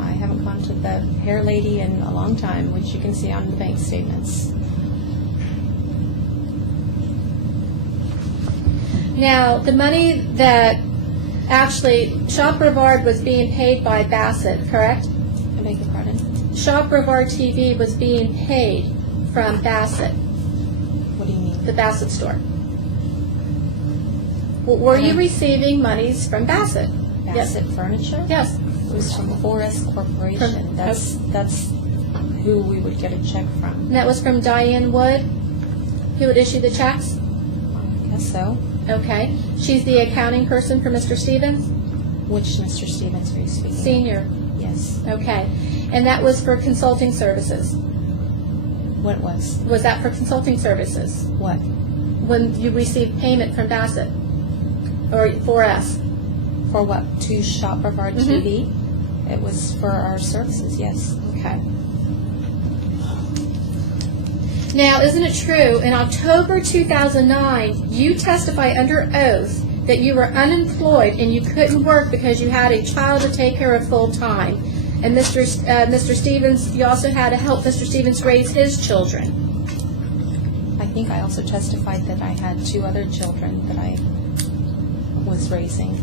I haven't gone to the hair lady in a long time, which you can see on the bank statements. Now, the money that actually, Shop Brevard was being paid by Bassett, correct? I beg your pardon? Shop Brevard TV was being paid from Bassett, What do you mean? the Bassett store. Were you receiving monies from Bassett? Bassett Furniture? Yes. It was from Forest Corporation. From- That's who we would get a check from. And that was from Diane Wood, who would issue the checks? I guess so. Okay. She's the accounting person for Mr. Stevens? Which Mr. Stevens are you speaking of? Senior. Yes. Okay. And that was for consulting services? What was? Was that for consulting services? What? When you received payment from Bassett? Or for us? For what? To Shop Brevard Mhm. TV? It was for our services, yes. Okay. Now, isn't it true, in October 2009, you testified under oath that you were unemployed and you couldn't work because you had a child to take care of full time? And Mr. Stevens, you also had to help Mr. Stevens raise his children. I think I also testified that I had 2 other children that I was raising.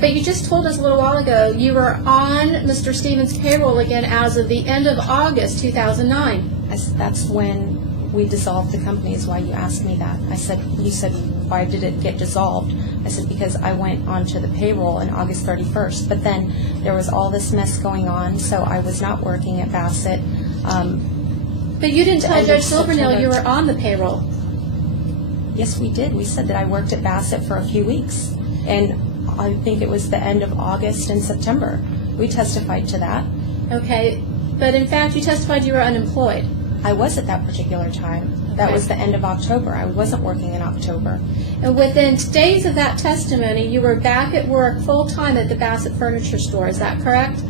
But you just told us a little while ago you were on Mr. Stevens' payroll again as of the end of August 2009. That's when we dissolved the company, is why you asked me that. You said, why did it get dissolved? I said, because I went onto the payroll on August 31st, but then there was all this mess going on, so I was not working at Bassett. But you didn't tell end of Judge Silvernail September. you were on the payroll. Yes, we did. We said that I worked at Bassett for a few weeks, and I think it was the end of August and September. We testified to that. Okay, but in fact, you testified you were unemployed. I was at that particular time. That Okay. was the end of October. I wasn't working in October. And within days of that testimony, you were back at work full-time at the Bassett Furniture Store. Is that correct?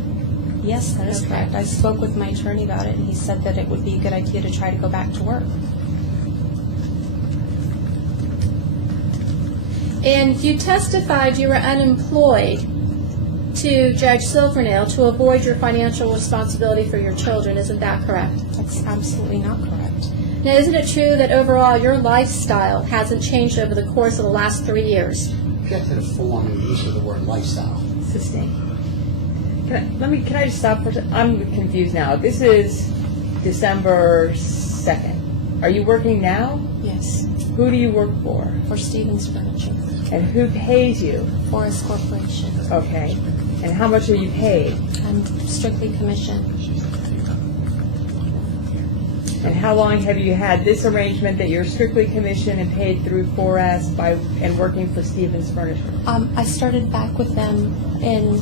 Yes, that is Okay. correct. I spoke with my attorney about it, and he said that it would be a good idea to try to go back to work. And you testified you were unemployed to Judge Silvernail to avoid your financial responsibility for your children. Isn't that correct? That's absolutely not correct. Now, isn't it true that overall your lifestyle hasn't changed over the course of the last 3 years? Get to the form and use of the word lifestyle. Sustain. Can I just stop for a second? I'm confused now. This is December 2nd. Are you working now? Yes, Who do you work for? for Stevens Furniture, And who pays you? Forest Corporation. Okay. And how much are you paid? I'm strictly commissioned. And how long have you had this arrangement that you're strictly commissioned and paid through 4S and working for Stevens Furniture? I started back with them in,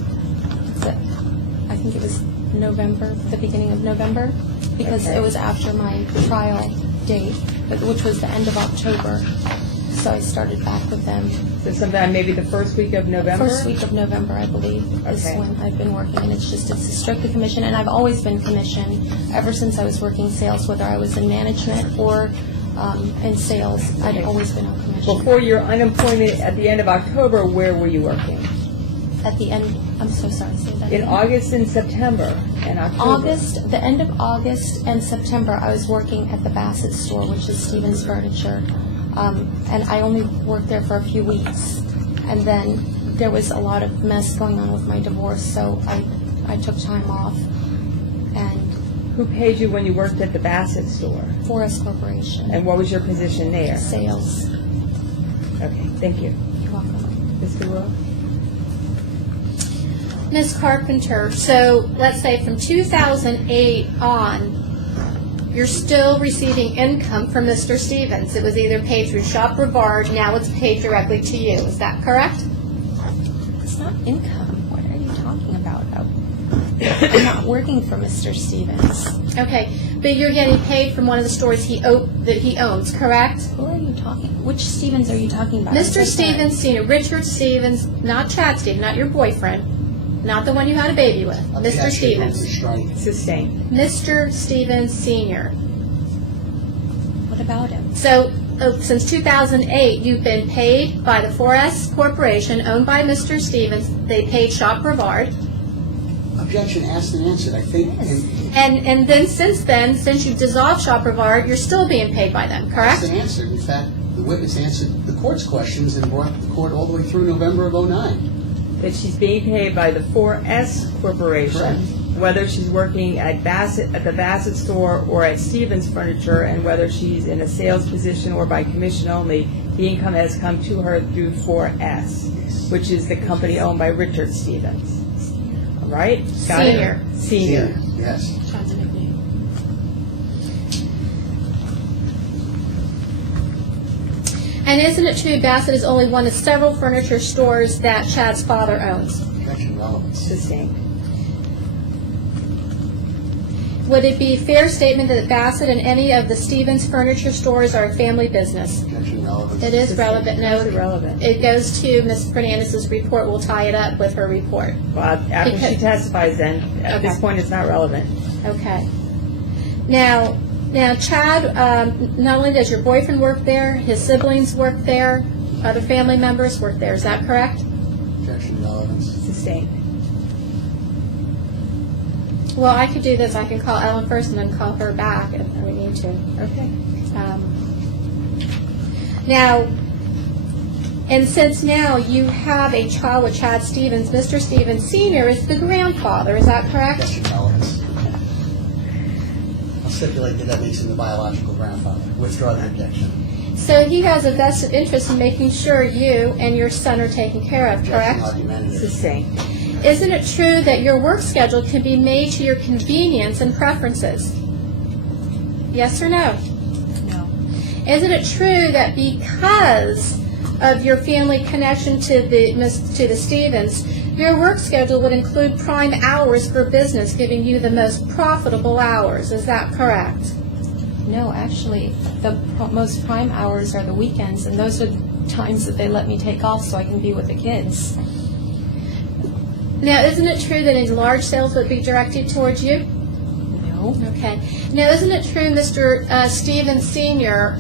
I think it was November, the beginning of November, because Okay. it was after my trial date, which was the end of October. So I started back with them. So sometime maybe the first week of November? First week of November, I believe, is Okay. when I've been working, and it's a strictly commission, and I've always been commissioned ever since I was working sales, whether I was in management or in sales. I'd always been on commission. Before your unemployment at the end of October, where were you working? At the end, I'm so sorry, say that In again. August and September and October? The end of August and September, I was working at the Bassett store, which is Stevens Furniture, and I only worked there for a few weeks. And then there was a lot of mess going on with my divorce, so I took time off. And Who paid you when you worked at the Bassett store? Forest Corporation, And what was your position there? sales. Okay, thank you. You're welcome. Mr. Will? Ms. Carpenter, so let's say from 2008 on, you're still receiving income from Mr. Stevens. It was either paid through Shop Brevard, now it's paid directly to you. Is that correct? It's not income. What are you talking about? I'm not working for Mr. Stevens. Okay, but you're getting paid from one of the stores that he owns, correct? Who are you talking? Which Stevens are you talking about? I'm Mr. so sorry. Stevens Sr., Richard Stevens, not Chad Stevens, not your boyfriend, not the one you had a baby with, Mr. Objection, Stevens. move to strike. Sustained. Mr. Stevens Sr. What about him? So, since 2008, you've been paid by the 4S Corporation, owned by Mr. Stevens. They paid Shop Brevard. Objection, asked and answered, I think. Yes. And then, since you've dissolved Shop Brevard, you're still being paid by them, correct? Asked and answered. In fact, the witness answered the court's questions and brought the court all the way through November of '09. That she's being paid by the 4S Corporation, Correct. whether she's working at the Bassett store or at Stevens Furniture, and whether she's in a sales position or by commission only, the income has come to her through 4S, which is the company owned by Richard Stevens. All right? Got it? Senior. Senior. Yes. Chad's a nickname. And isn't it true Bassett is only one of several furniture stores that Chad's father owns? Objection, relevance. Sustained. Would it be a fair statement that Bassett and any of the Stevens furniture stores are a family business? Objection, relevance. It is relevant, no. It's irrelevant. It goes to Ms. Fernandez's report. We'll tie it up with her report. Well, after she Because- testifies then, at this Okay. point, it's not relevant. Okay. Now, Chad, not only does your boyfriend work there, his siblings work there, other family members work there. Is that correct? Objection, relevance. Sustained. Well, I could do this. I can call Ellen first and then call her back if we need to. Okay. Now, and since now you have a child with Chad Stevens, Mr. Stevens Sr. is the grandfather. Is that correct? Objection, relevance. I'll stipulate that makes him the biological grandfather. Withdraw the objection. So he has a vested interest in making sure you and your son are taken care of, Objection, correct? argumentative. Sustained. Isn't it true that your work schedule can be made to your convenience and preferences? Yes or no? No. Isn't it true that because of your family connection to the Stevens, your work schedule would include prime hours for business, giving you the most profitable hours? Is that correct? No, actually, the most prime hours are the weekends, and those are the times that they let me take off so I can be with the kids. Now, isn't it true that any large sales would be directed towards you? No. Okay. Now, isn't it true Mr. Stevens Sr.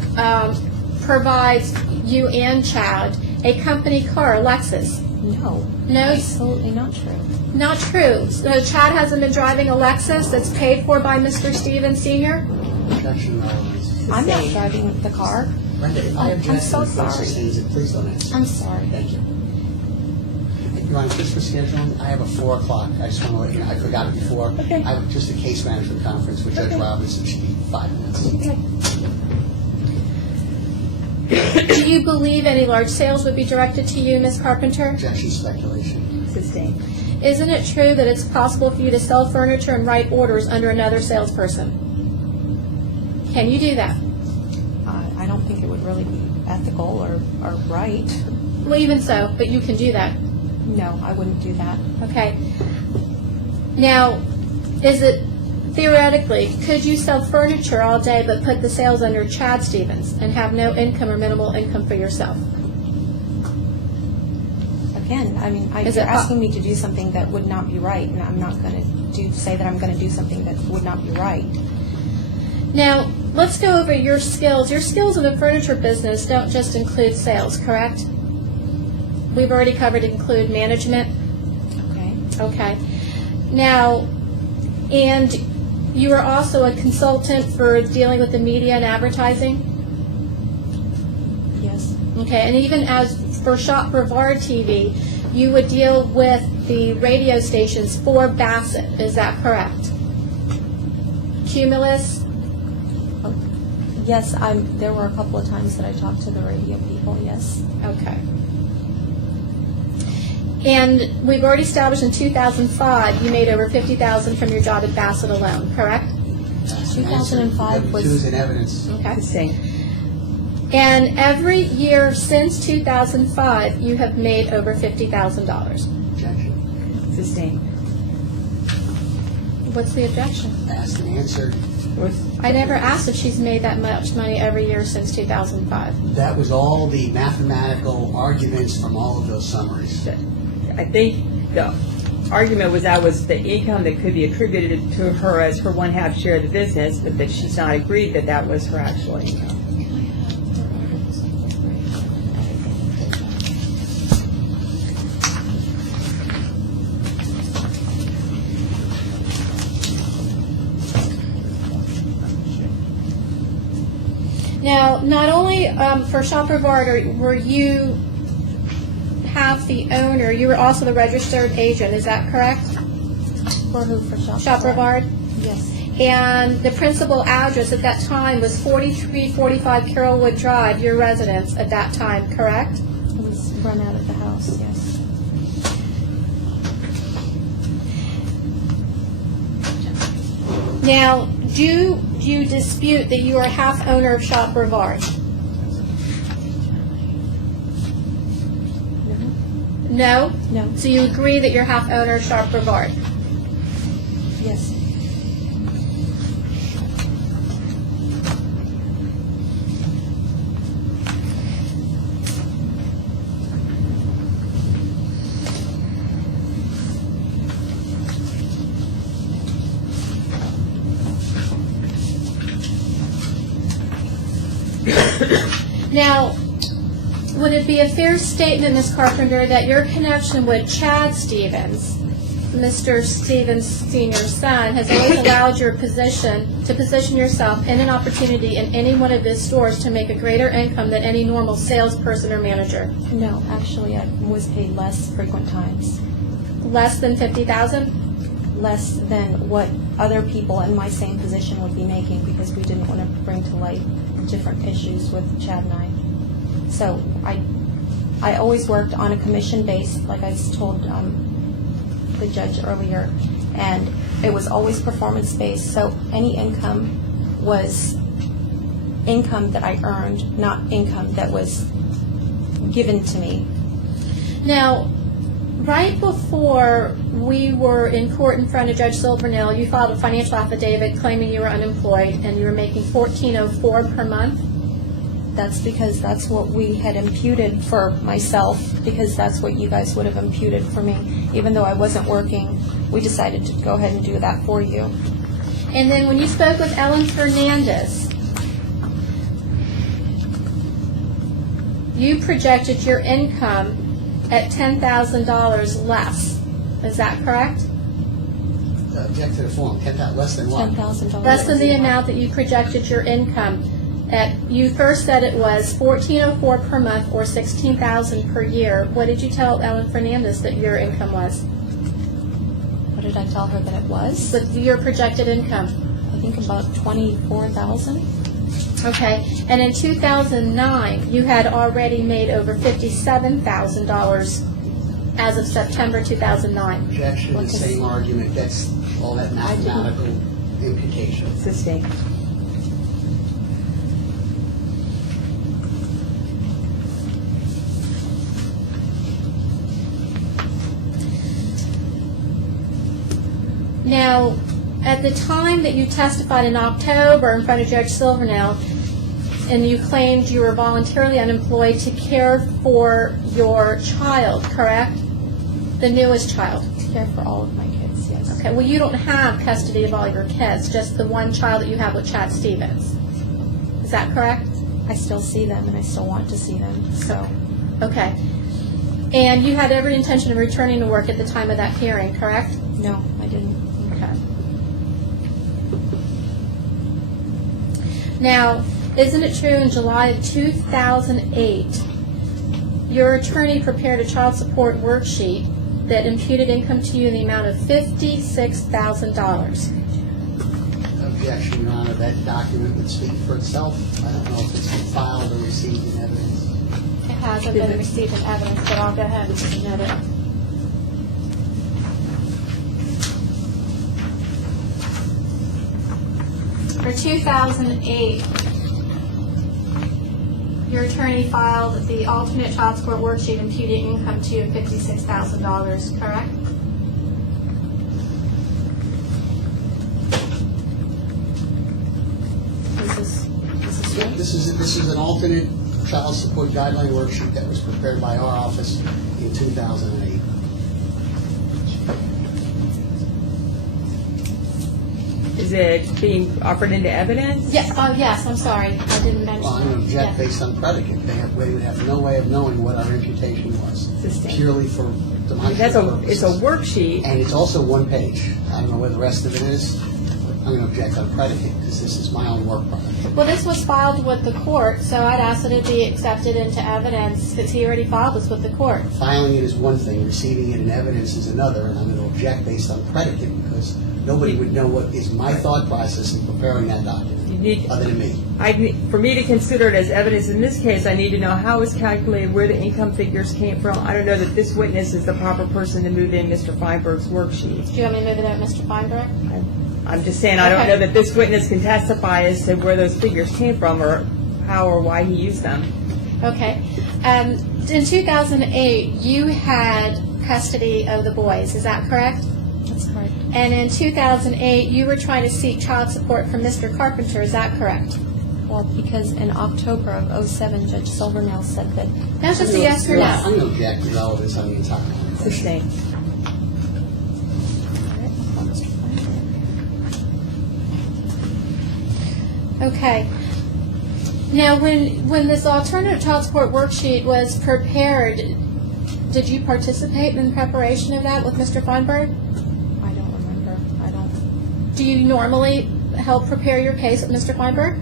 Provides you and Chad a company car, a Lexus? No. No, Absolutely not true. not true. So Chad hasn't been driving a Lexus that's paid for by Mr. Stevens Sr.? Objection, relevance. I'm not driving the car. Brenda, if I I'm object so and the court sorry. sustains it, please don't answer. I'm sorry. Thank you. Your Honor, just for scheduling, I have a 4 o'clock. I just want to let you know, I forgot it before. Okay. I have just a case management conference with Judge Robinson. It should be 5 minutes. Do you believe any large sales would be directed to you, Ms. Carpenter? Objection, speculation. Sustained. Isn't it true that it's possible for you to sell furniture and write orders under another salesperson? Can you do that? I don't think it would really be ethical or right. Well, even so, but you can do that. No, I wouldn't do that. Okay. Now, is it theoretically, could you sell furniture all day but put the sales under Chad Stevens and have no income or minimal income for yourself? Again, I mean, Is you're it asking me to do something that would not be right, and I'm not going to say that I'm going to do something that would not be right. Now, let's go over your skills. Your skills in the furniture business don't just include sales, correct? We've already covered include management. Okay. Okay. Now, and you are also a consultant for dealing with the media and advertising? Yes. Okay, and even as for Shop Brevard TV, you would deal with the radio stations for Bassett, is that correct? Cumulus? Yes, there were a couple of times that I talked to the radio people, yes. Okay. And we've already established in 2005 you made over $50,000 from your job at Bassett alone, correct? 2005 was- W-2s and evidence. Okay. Sustained. And every year since 2005, you have made over $50,000. Objection. Sustained. What's the objection? Asked and answered. I never asked if she's made that much money every year since 2005. That was all the mathematical arguments from all of those summaries. I think the argument was that was the income that could be attributed to her as her one-half share of the business, but that she's not agreed that that was her actual income. Now, not only for Shop Brevard were you half the owner, you were also the registered agent, is that correct? For who, for Shop? Shop Brevard? Yes. And the principal address at that time was 4345 Carrollwood Drive, your residence at that time, correct? It was run out of the house, yes. Now, do you dispute that you are half owner of Shop Brevard? No? No. So you agree that you're half owner of Shop Brevard? Yes. Now, would it be a fair statement, Ms. Carpenter, that your connection with Chad Stevens, Mr. Stevens Sr.'s son, has always allowed your position to position yourself in an opportunity in any one of his stores to make a greater income than any normal salesperson or manager? No, actually, I was paid less frequent times. Less than $50,000? Less than what other people in my same position would be making because we didn't want to bring to light different issues with Chad and I. So I always worked on a commission base, like I told the judge earlier, and it was always performance based. So any income was income that I earned, not income that was given to me. Now, right before we were in court in front of Judge Silvernail, you filed a financial affidavit claiming you were unemployed and you were making $14.04 per month. That's because that's what we had imputed for myself, because that's what you guys would have imputed for me. Even though I wasn't working, we decided to go ahead and do that for you. And then when you spoke with Ellen Fernandez, you projected your income at $10,000 less. Is that correct? Object to the form. Less than what? $10,000. Less than the amount that you projected your income at. You first said it was $14.04 per month or $16,000 per year. What did you tell Ellen Fernandez that your income was? What did I tell her that it was? With your projected income? I think about $24,000. Okay, and in 2009, you had already made over $57,000 as of September 2009. Objection, the same argument. That's all that mathematical imputation. Sustained. Now, at the time that you testified in October in front of Judge Silvernail, and you claimed you were voluntarily unemployed to care for your child, correct? The newest child. Care for all of my kids, yes. Okay, well, you don't have custody of all your kids, just the one child that you have with Chad Stevens. Is that correct? I still see them and I still want to see them, so. Okay. And you had every intention of returning to work at the time of that hearing, correct? No, I didn't. Okay. Now, isn't it true in July of 2008, your attorney prepared a child support worksheet that imputed income to you in the amount of $56,000. Objection, Your Honor, that document would speak for itself. I don't know if it's been filed or received in evidence. It hasn't been received in evidence, but I'll go ahead and submit it. For 2008, your attorney filed the alternate child support worksheet imputing income to you of $56,000, correct? This is an alternate child support guideline worksheet that was prepared by our office in 2008. Is it being offered into evidence? Yes, yes, I'm sorry, I didn't mention Well, I'm going to that. object based on predicate. They would have no way of knowing what our imputation was, Sustained. purely for It's demonstrative a purposes. worksheet. And it's also one page. I don't know where the rest of it is. I'm going to object on predicate because this is my own work product. Well, this was filed with the court, so I'd ask that it be accepted into evidence, because he already filed this with the court. Filing it is one thing, receiving it in evidence is another, and I'm going to object based on predicate because nobody would know what is my thought process in preparing that document, You need, other than me. for me to consider it as evidence in this case, I need to know how it's calculated, where the income figures came from. I don't know that this witness is the proper person to move in Mr. Feinberg's worksheet. Do you want me to move it out, Mr. Feinberg? I'm just saying, I don't Okay. know that this witness can testify as to where those figures came from or how or why he used them. Okay. In 2008, you had custody of the boys, is that correct? That's correct. And in 2008, you were trying to seek child support from Mr. Carpenter, is that correct? Well, because in October of '07, Judge Silvernail said that That's just a yes or I'm no. going to object to relevance on the entire line. Sustained. Okay. Now, when this alternative child support worksheet was prepared, did you participate in preparation of that with Mr. Feinberg? I don't remember. I don't. Do you normally help prepare your case with Mr. Feinberg?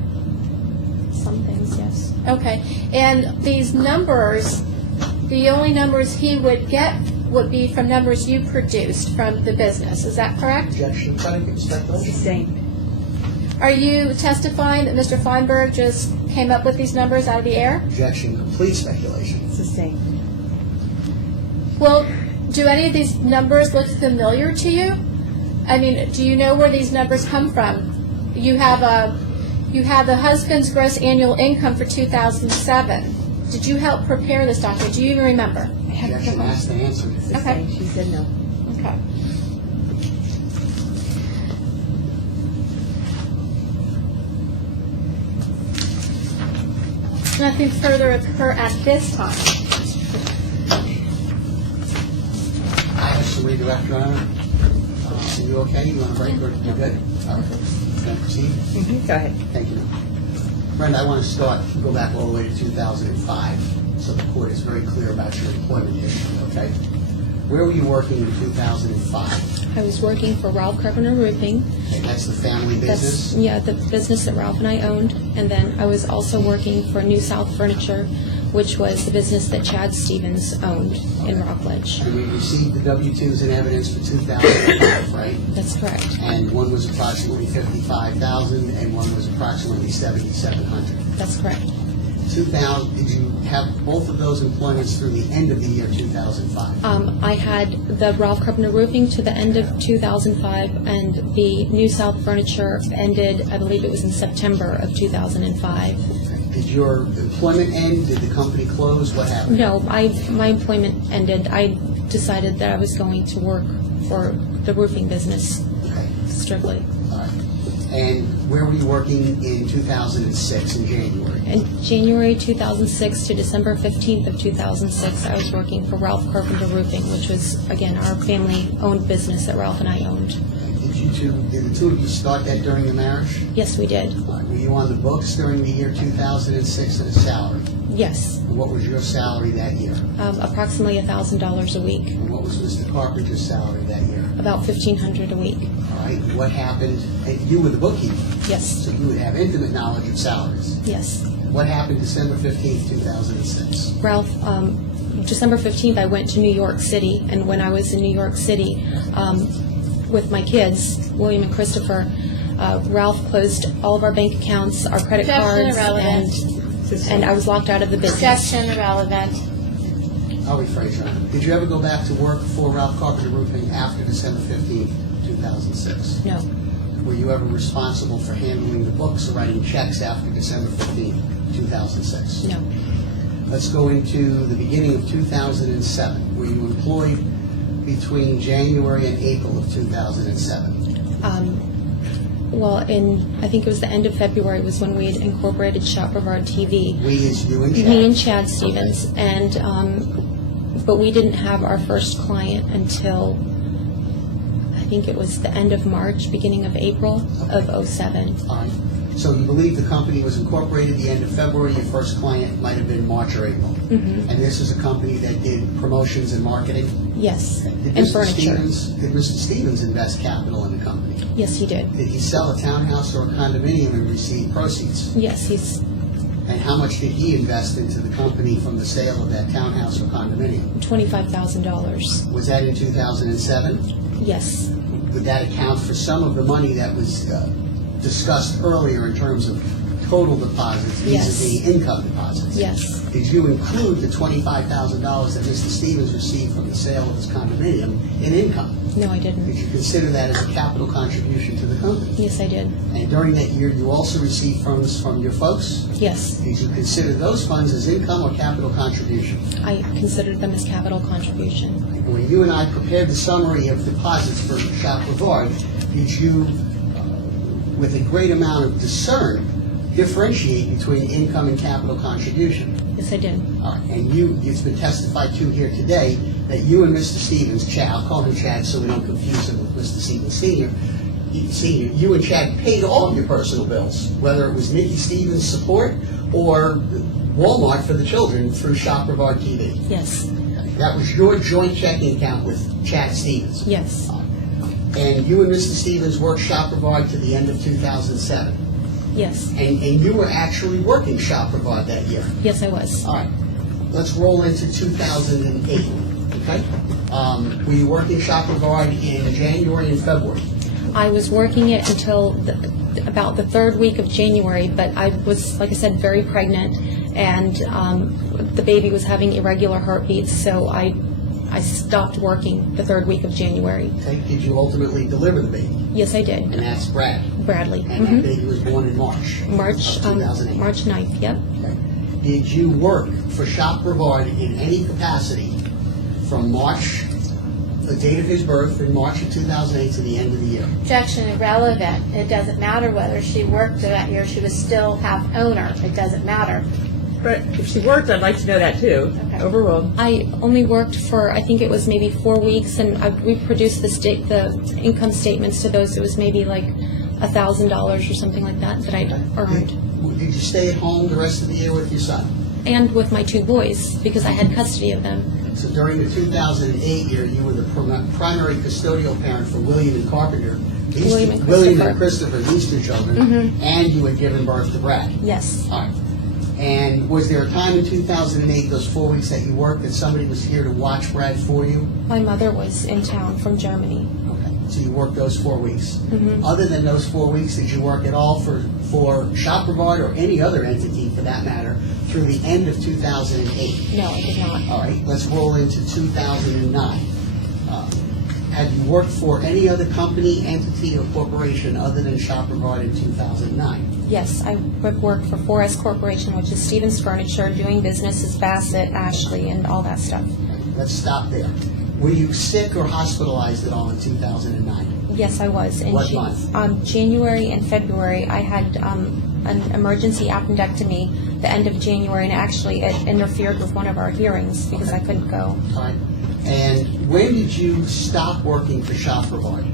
Some things, yes. Okay. And these numbers, the only numbers he would get would be from numbers you produced from the business. Is that correct? Objection, predicate, speculation. Sustained. Are you testifying that Mr. Feinberg just came up with these numbers out of the air? Objection, complete speculation. Sustained. Well, do any of these numbers look familiar to you? I mean, do you know where these numbers come from? You have the husband's gross annual income for 2007. Did you help prepare this document? Do you even remember? Objection, asked and answered. Sustained. She said no. Okay. Nothing further occur at this time. I have to redirect, Your Honor. Are you okay? You want a break or you good? All right. Can I proceed? Mhm, go ahead. Thank you. Brenda, I want to go back all the way to 2005, so the court is very clear about your employment history, okay? Where were you working in 2005? I was working for Ralph Carpenter Roofing. Okay, that's the family That's, business? yeah, the business that Ralph and I owned. And then I was also working for New South Furniture, which was the business that Chad Stevens owned in Rockledge. And we received the W-2s and evidence for 2005, right? That's correct. And one was approximately $55,000 and one was approximately $7,700. That's correct. 2000, did you have both of those employments through the end of the year 2005? I had the Ralph Carpenter Roofing to the end of 2005, and the New South Furniture ended, I believe it was in September of 2005. Did your employment end? Did the company close? What happened? No, my employment ended. I decided that I was going to work for the roofing business Okay, strictly. all right. And where were you working in 2006, in January? In January 2006 to December 15th of 2006, I was working for Ralph Carpenter Roofing, which was, again, our family-owned business that Ralph and I owned. Did the two of you start that during your marriage? Yes, we did. All right. Were you on the books during the year 2006 at a salary? Yes, And what was your salary that year? approximately $1,000 a week, And what was Mr. Carpenter's salary that year? about $1,500 a week. All right. What happened? And you were the bookkeeper, Yes, so you would have intimate knowledge of salaries. yes. What happened December 15th, 2006? Ralph December 15th, I went to New York City, and when I was in New York City with my kids, William and Christopher, Ralph closed all of our bank accounts, our credit Objection, cards, irrelevant. and I was locked out of the business. Objection, irrelevant. I'll rephrase that. Did you ever go back to work for Ralph Carpenter Roofing after December 15, 2006? No, Were you ever responsible for handling the books or writing checks after December 15, 2006? no, Let's go into the beginning of 2007. Were you employed between January and April of 2007? well, I think it was the end of February was when we had incorporated Shop Brevard TV. We is you and Chad. Me and Chad Stevens, and but we didn't have our first client until I think it was the end of March, beginning of April of 07. All right. So you believe the company was incorporated the end of February, your first client might have been March or April? Mm-hmm. And this is a company that did promotions and marketing? Yes, Did and Mr. furniture. Did Mr. Stevens invest capital in the company? Yes, he did. Did he sell a townhouse or a condominium and receive proceeds? Yes, he's And how much did he invest into the company from the sale of that townhouse or condominium? $25,000. Was that in 2007? Yes, Would that account for some of the money that was discussed earlier in terms of total deposits Yes. vis-a-vis income deposits? yes, Did you include the $25,000 that Mr. Stevens received from the sale of his condominium in income? no, I didn't. Did you consider that as a capital contribution to the company? Yes, I did. And during that year, you also received funds from your folks? Yes, Did you consider those funds as income or capital contribution? I considered them as capital contribution. When you and I prepared the summary of deposits for Shop Brevard, did you, with a great amount of discern, differentiate between income and capital contribution? Yes, I did. And it's been testified to here today that you and Mr. Stevens, Chad, I'll call him Chad so we don't confuse him with Mr. Stevens Senior, you and Chad paid all of your personal bills, whether it was Mickey Stevens' support or Walmart for the children through Shop Brevard TV. Yes, That was your joint checking account with Chad Stevens. yes, And you and Mr. Stevens worked Shop Brevard to the end of 2007. yes, And you were actually working Shop Brevard that year. yes, I was. All right, let's roll into 2008, okay? Were you working Shop Brevard in January and February? I was working it until about the third week of January, but I was, like I said, very pregnant, and the baby was having irregular heartbeats, so I stopped working the third week of January. Okay, did you ultimately deliver the baby? Yes, I did. And that's Brad. Bradley. And that baby was born in March. March, of 2008. March 9th, yep. Okay. Did you work for Shop Brevard in any capacity from March, the date of his birth, in March of 2008 to the end of the year? Objection, irrelevant. It doesn't matter whether she worked that year, she was still half owner. It doesn't matter. But if she worked, I'd like to know that too. Okay. Overruled. I only worked for, I think it was maybe 4 weeks, and we produced the income statements to those. It was maybe like $1,000 or something like that that I earned. Did you stay at home the rest of the year with your son? And with my 2 boys, because I had custody of them. So during the 2008 year, you were the primary custodial parent for William and Carpenter, William and William and Christopher. Christopher, these 2 children, and you had given birth to Brad. Yes. All right. And was there a time in 2008, those 4 weeks that you worked, that somebody was here to watch Brad for you? My mother was in town from Germany. Okay. So you worked those 4 weeks. Other than those 4 weeks, did you work at all for Shop Brevard or any other entity, for that matter, through the end of 2008? No, I did not. All right, let's roll into 2009. Have you worked for any other company, entity, or corporation other than Shop Brevard in 2009? Yes, I have worked for 4S Corporation, which is Stevens Furniture, doing business as Bassett, Ashley, and all that stuff. Let's stop there. Were you sick or hospitalized at all in 2009? Yes, I was. In What month? January and February, I had an emergency appendectomy the end of January, and actually it interfered with one of our hearings because I couldn't go. All right. And when did you stop working for Shop Brevard?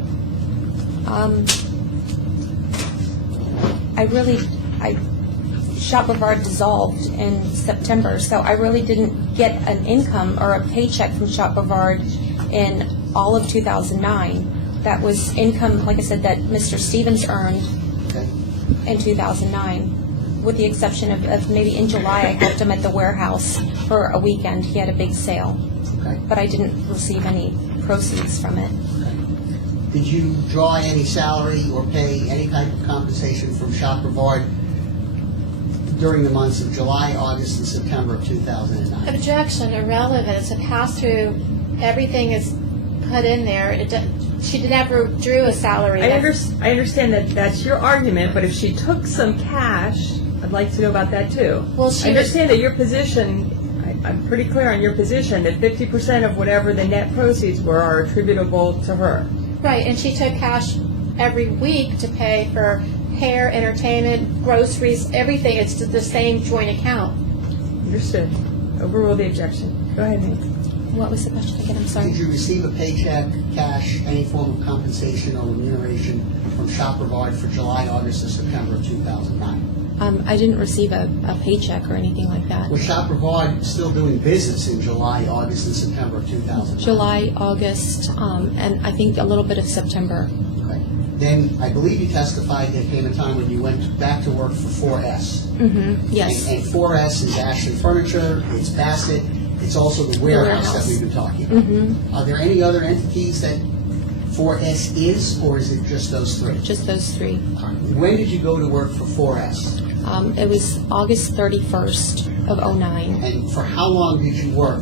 Shop Brevard dissolved in September, so I really didn't get an income or a paycheck from Shop Brevard in all of 2009. That was income, like I said, that Mr. Stevens earned Okay. in 2009. with the exception of maybe in July, I helped him at the warehouse for a weekend. He had a big sale, Okay. but I didn't receive any proceeds from it. Did you draw any salary or pay any type of compensation from Shop Brevard during the months of July, August, and September of 2009? Objection, irrelevant. It's a pass-through. Everything is put in there. She never drew a salary. I understand that that's your argument, but if she took some cash, I'd like to know about that too. Well, she I understand that your position, I'm pretty clear on your position, that 50% of whatever the net proceeds were are attributable to her. Right, and she took cash every week to pay for hair, entertainment, groceries, everything. It's the same joint account. Understood. Overrule the objection. Go ahead, Nancy. What was the question again? I'm sorry. Did you receive a paycheck, cash, any form of compensation or remuneration from Shop Brevard for July, August, or September of 2009? I didn't receive a paycheck or anything like that. Was Shop Brevard still doing business in July, August, and September of 2009? July, August, and I think a little bit of September. Okay. Then I believe you testified there came a time when you went back to work for 4S. Mm-hmm. Yes. And 4S is Ashley Furniture, it's Bassett, it's also the warehouse that we've been talking about. Mm-hmm. Are there any other entities that 4S is, or is it just those three? Just those three. When did you go to work for 4S? It was August 31st of '09. And for how long did you work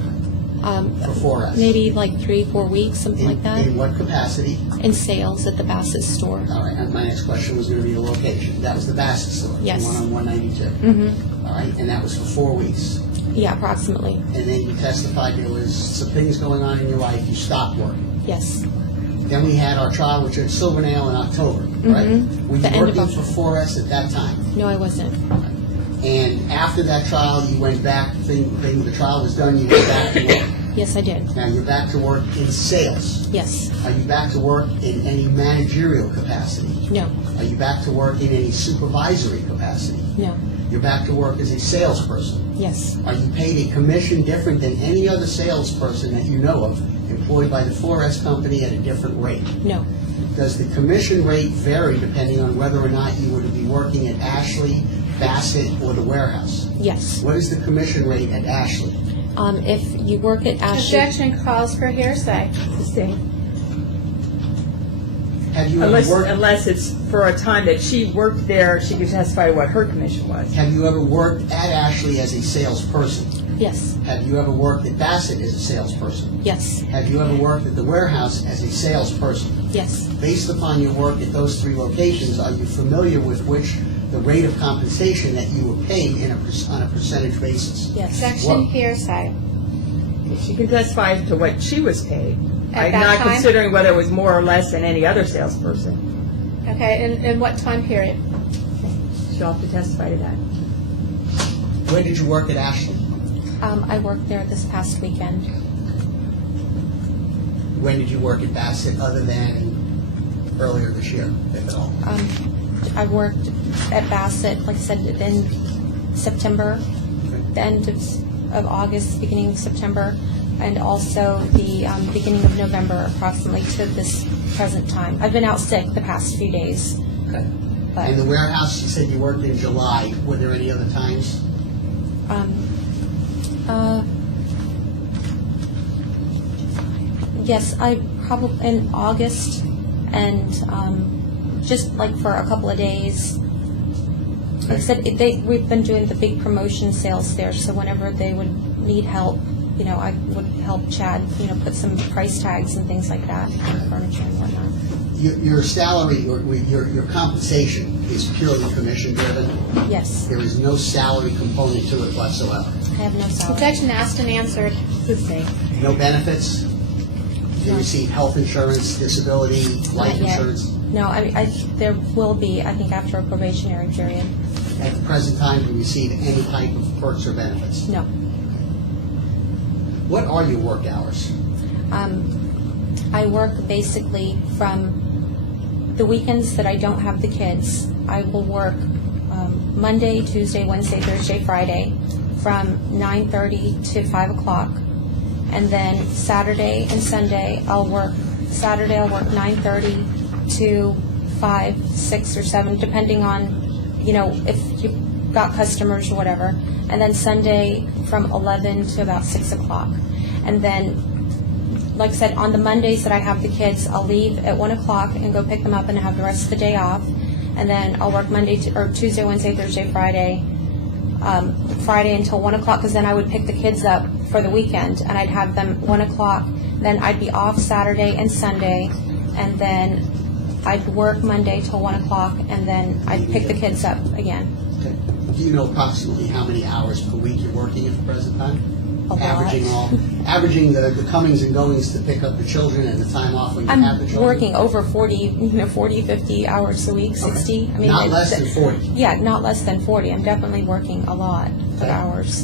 for 4S? Maybe like 3-4 weeks, something like that. In what capacity? In sales at the Bassett store. All right, and my next question was going to be the location. That was the Bassett store? Yes. The one on 192? Mm-hmm. All right, and that was for 4 weeks? Yeah, approximately. And then you testified there was some things going on in your life, you stopped working. Yes. Then we had our trial with Judge Silvernail in October, right? Were The you end of working for October. 4S at that time? No, I wasn't. And after that trial, you went back, the trial was done, you went back to work. Yes, I did. Now, you're back to work in sales. Yes. Are you back to work in any managerial capacity? No. Are you back to work in any supervisory capacity? No. You're back to work as a salesperson. Yes. Are you paid a commission different than any other salesperson that you know of employed by the 4S company at a different rate? No. Does the commission rate vary depending on whether or not you were to be working at Ashley, Bassett, or the warehouse? Yes. What is the commission rate at Ashley? If you work at Ashley, Objection calls for hearsay. Have you ever worked? Unless it's for a time that she worked there, she could testify what her commission was. Have you ever worked at Ashley as a salesperson? yes. Have you ever worked at Bassett as a salesperson? Yes. Have you ever worked at the warehouse as a salesperson? Yes. Based upon your work at those three locations, are you familiar with the rate of compensation that you were paid on a percentage basis? Yes. Objection, What? hearsay. She can testify to what she was paid. At I'm that not time? considering whether it was more or less than any other salesperson. Okay, in what time period? She'll have to testify to that. When did you work at Ashley? I worked there this past weekend. When did you work at Bassett other than earlier this year, if at all? I worked at Bassett, like I said, in September, the end of August, beginning of September, and also the beginning of November, approximately to this present time. I've been out sick the past few days. Okay. But, And the warehouse, you said you worked in July. Were there any other times? yes, I probably in August, and just like for a couple of days. Like I said, we've been doing the big promotion sales there, so whenever they would need help, I would help Chad, put some price tags and things like that on furniture and whatnot. Your salary or your compensation is purely commission driven. Yes, There is no salary component to it whatsoever. I have no salary. Objection asked and answered. It's the same. No benefits. You receive health insurance, disability, life Not yet. insurance. No, there will be, I think, after a probationary period. At the present time, do you receive any type of perks or benefits? No. What are your work hours? I work basically from the weekends that I don't have the kids. I will work Monday, Tuesday, Wednesday, Thursday, Friday from 9:30 to 5 o'clock. And then Saturday and Sunday, I'll work 9:30 to 5, 6, or 7, depending on, if got customers or whatever. And then Sunday from 11 to about 6 o'clock. And then, like I said, on the Mondays that I have the kids, I'll leave at 1 o'clock and go pick them up and have the rest of the day off. And then I'll work Tuesday, Wednesday, Thursday, Friday, Friday until 1 o'clock, because then I would pick the kids up for the weekend, and I'd have them 1 o'clock. Then I'd be off Saturday and Sunday, and then I'd work Monday till 1 o'clock, and then I'd pick the kids up again. Okay. Do you know approximately how many hours per week you're working at the present time? A lot. Averaging the comings and goings to pick up the children and the time off when you have the I'm children? working over 40, 50 hours a week, 60. Okay. Not less than 40? Yeah, not less than 40. I'm definitely working a lot of Okay. hours.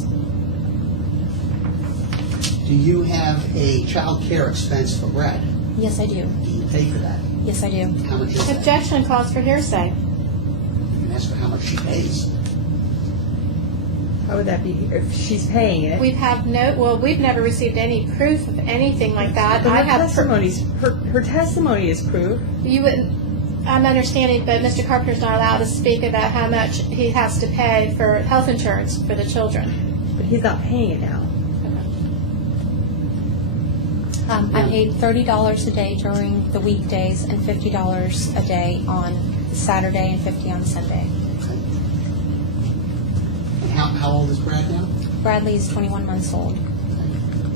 Do you have a child care expense for Brad? Yes, I do. Do you pay for that? Yes, I do. How much is that? Objection calls for hearsay. You can ask her how much she pays. How would that be if she's paying it? We've never received any proof of anything like that. But I her have, her testimony is proof. you wouldn't, I'm understanding, but Mr. Carpenter's not allowed to speak about how much he has to pay for health insurance for the children. But he's not paying it now. I paid $30 a day during the weekdays and $50 a day on Saturday and $50 on Sunday. Okay. And how old is Brad now? Bradley is 21 months old.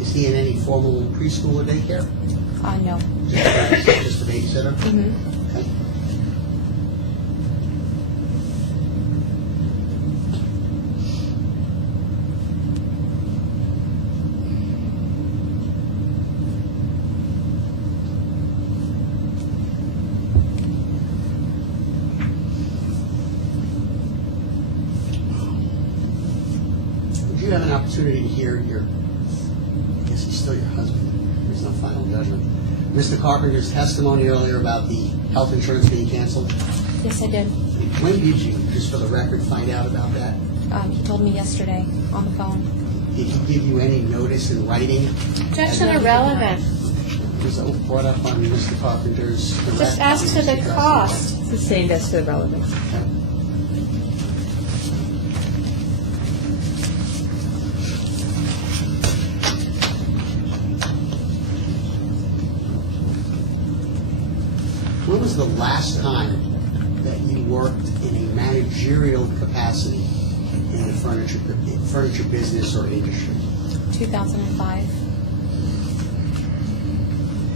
Is he in any formal preschool or daycare? No. Just a babysitter? Mhm. Okay. Would you have an opportunity to hear your, I guess he's still your husband, there's no final judgment, Mr. Carpenter's testimony earlier about the health insurance being canceled? Yes, I did. When did you, just for the record, find out about that? He told me yesterday on the phone. Did he give you any notice in writing? Objection irrelevant. Was that brought up on Mr. Carpenter's direct? Just ask to the cost. Sustained as to the relevance. Okay. When was the last time that you worked in a managerial capacity in the furniture business or industry? 2005.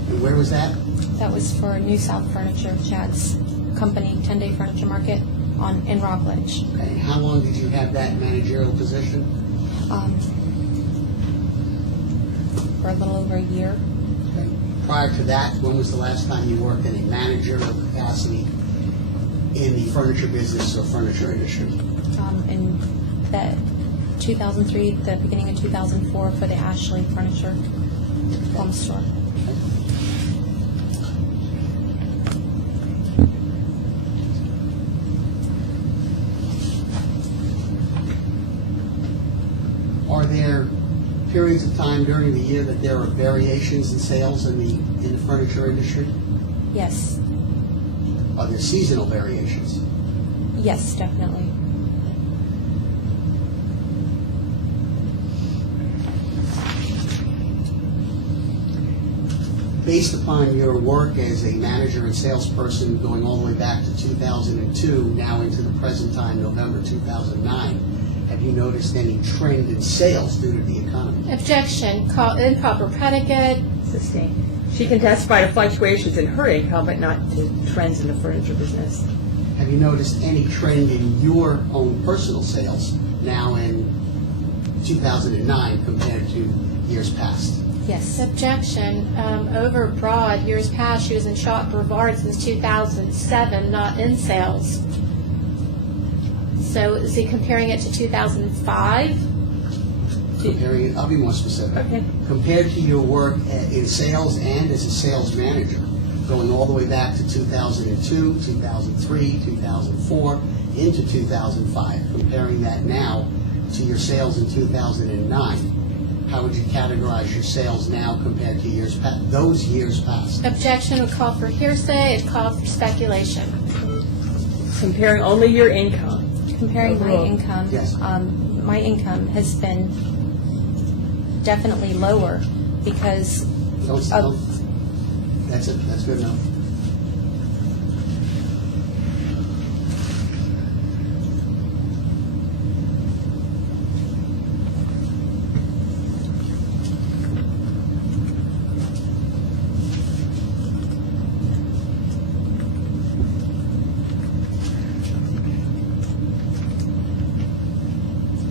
And where was that? That was for New South Furniture, Chad's company, 10-day furniture market in Rockledge. Okay. And how long did you have that managerial position? For a little over a year. Okay. Prior to that, when was the last time you worked in a managerial capacity in the furniture business or furniture industry? In the 2003, the beginning of 2004 for the Ashley Furniture home store. Are there periods of time during the year that there are variations in sales in the furniture industry? Yes. Are there seasonal variations? Yes, definitely. Based upon your work as a manager and salesperson going all the way back to 2002, now into the present time, November 2009, have you noticed any trend in sales due to the economy? Objection, call improper predicate. Sustained. She can testify to fluctuations in her income, but not to trends in the furniture business. Have you noticed any trend in your own personal sales now in 2009 compared to years past? Yes. Objection, overbroad, years past, she was in shop Brevard since 2007, not in sales. So is he comparing it to 2005? Comparing it, I'll be more specific. Okay. Compared to your work in sales and as a sales manager, going all the way back to 2002, 2003, 2004, into 2005, comparing that now to your sales in 2009, how would you categorize your sales now compared to years past, those years past? Objection would call for hearsay, it called for speculation. Comparing only your income. comparing my Overall. income, Yes. my income has been definitely lower because Don't, that's it, that's good enough.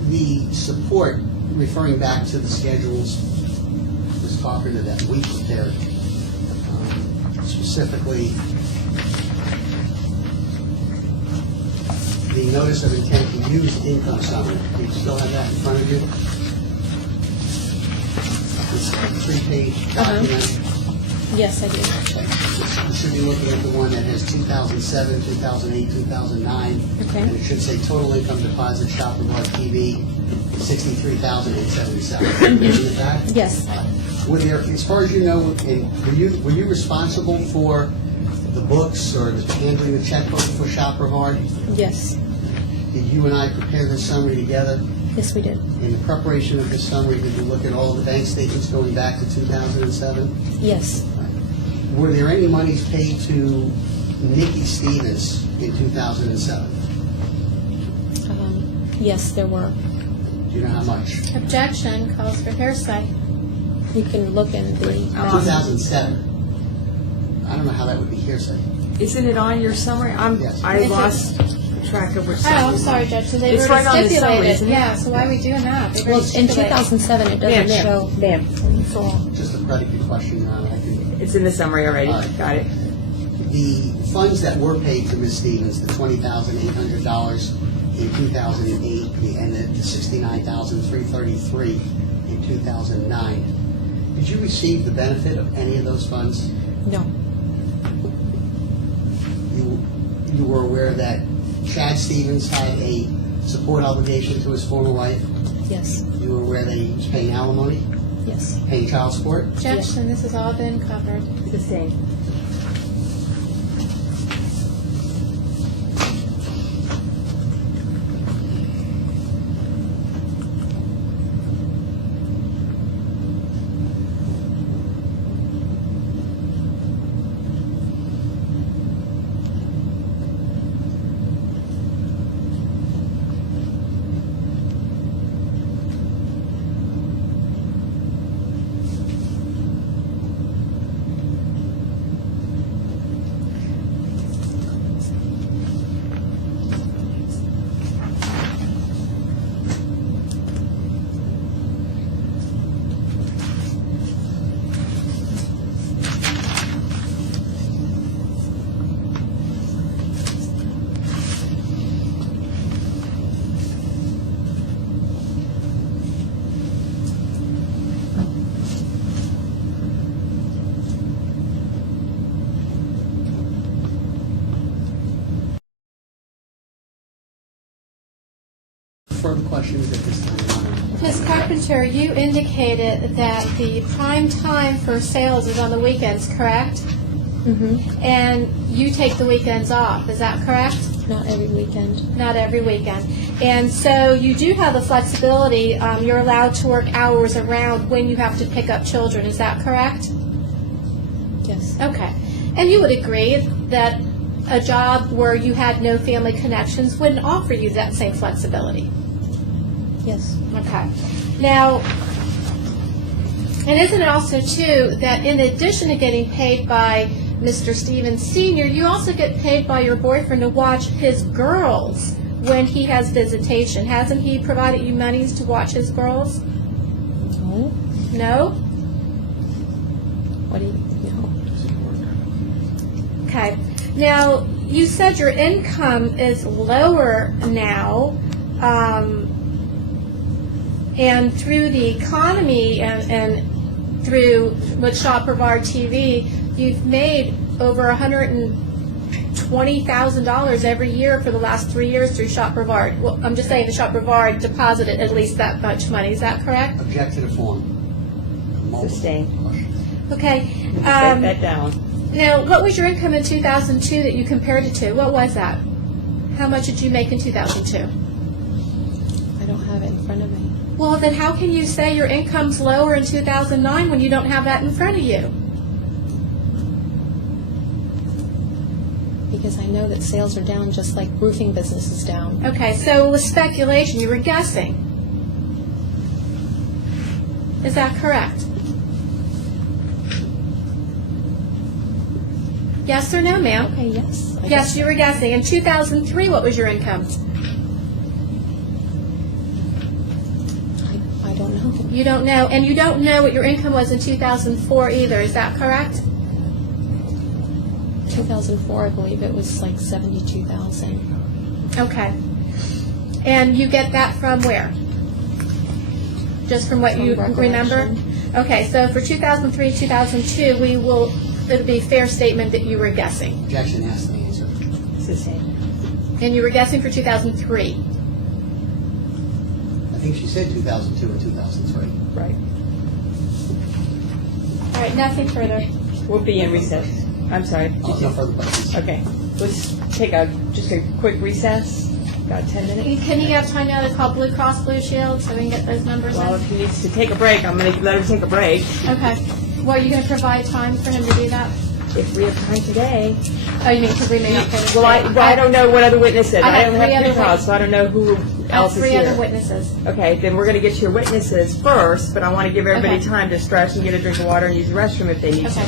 The support, referring back to the schedules, Ms. Carpenter, that we prepared, specifically, the notice of intent to use income summary. Do you still have that in front of you? It's a three-page document. yes, I do. You should be looking at the one that has 2007, 2008, 2009. Okay. And it should say total income deposit, shop reward TV, 63,877. Isn't it that? Yes. Were there, as far as you know, were you responsible for the books or handling the checkbook for Shop Reward? Yes. Did you and I prepare this summary together? Yes, we did. In the preparation of this summary, did you look at all the bank statements going back to 2007? Yes. Were there any monies paid to Nikki Stevens in 2007? Yes, there were. Do you know how much? Objection calls for hearsay. You can look in the, 2007. I don't know how that would be hearsay. Isn't it on your summary? Yes. I lost track of which Oh, summary. I'm sorry, Judge, so they've It's right already on the summary, stipulated. isn't it? Yeah, so why are we doing that? They've well, already in stipulated. 2007, it doesn't Ma'am, show. ma'am, Just a predicate question, Your Honor. I can- it's in the summary already. All right. Got it. The funds that were paid to Ms. Stevens, the $20,800 in 2008 and the $69,333 in 2009, did you receive the benefit of any of those funds? No. You were aware that Chad Stevens had a support obligation to his former wife? Yes. You were aware that he was paying alimony, Yes. paying child support? Objection, this has all been covered. Sustained. Further questions at this time, Your Honor? Ms. Carpenter, you indicated that the prime time for sales is on the weekends, correct? Mm-hmm. And you take the weekends off, is that correct? Not every weekend. Not every weekend. And so you do have the flexibility, you're allowed to work hours around when you have to pick up children, is that correct? Yes. Okay. And you would agree that a job where you had no family connections wouldn't offer you that same flexibility? Yes. Okay. Now, and isn't it also too that in addition to getting paid by Mr. Stevens Sr., you also get paid by your boyfriend to watch his girls when he has visitation? Hasn't he provided you monies to watch his girls? No. No? What do you, no. Okay. Now, you said your income is lower now, and through the economy and through with Shop Brevard TV, you've made over $120,000 every year for the last 3 years through Shop Brevard. Well, I'm just saying the Shop Brevard deposited at least that much money. Is that correct? Object to the form. Multiple Sustained. questions. Okay. Write that down. Now, what was your income in 2002 that you compared it to? What was that? How much did you make in 2002? Well, then how can you say your income's lower in 2009 when you don't have that in front of you? Because I know that sales are down just like roofing business is down. Okay, so it was speculation, you were guessing. Is that correct? Yes or no, ma'am? Okay, yes. I Yes, you were guessing. In 2003, what was your income? I don't know. You don't know, and you don't know what your income was in 2004 either, is that correct? 2004, I believe it was like 72,000. Okay. And you get that from where? Just from what From you remember? recollection. Okay, so for 2003, 2002, it'll be a fair statement that you were guessing. Objection, ask the answer. It's the same. And you were guessing for 2003. I think she said 2002 or 2003. Right. All right, nothing further. We'll be in recess. I'm sorry. Oh, no further questions. Okay, let's take just a quick recess, about 10 minutes. Can you have time now to call Blue Cross Blue Shield so we can get those numbers Well, in? if he needs to take a break, I'm going to let him take a break. Okay. Well, are you going to provide time for him to do that? If we have time today. Oh, you mean because we may not finish? Well, I don't know what other witnesses. I I have don't three have other pre-trials, so I don't know who I else have is three other here. witnesses. Okay, then we're going to get your witnesses first, but I want to give everybody Okay. time to stretch and get a drink of water and use the restroom if they need to. Okay.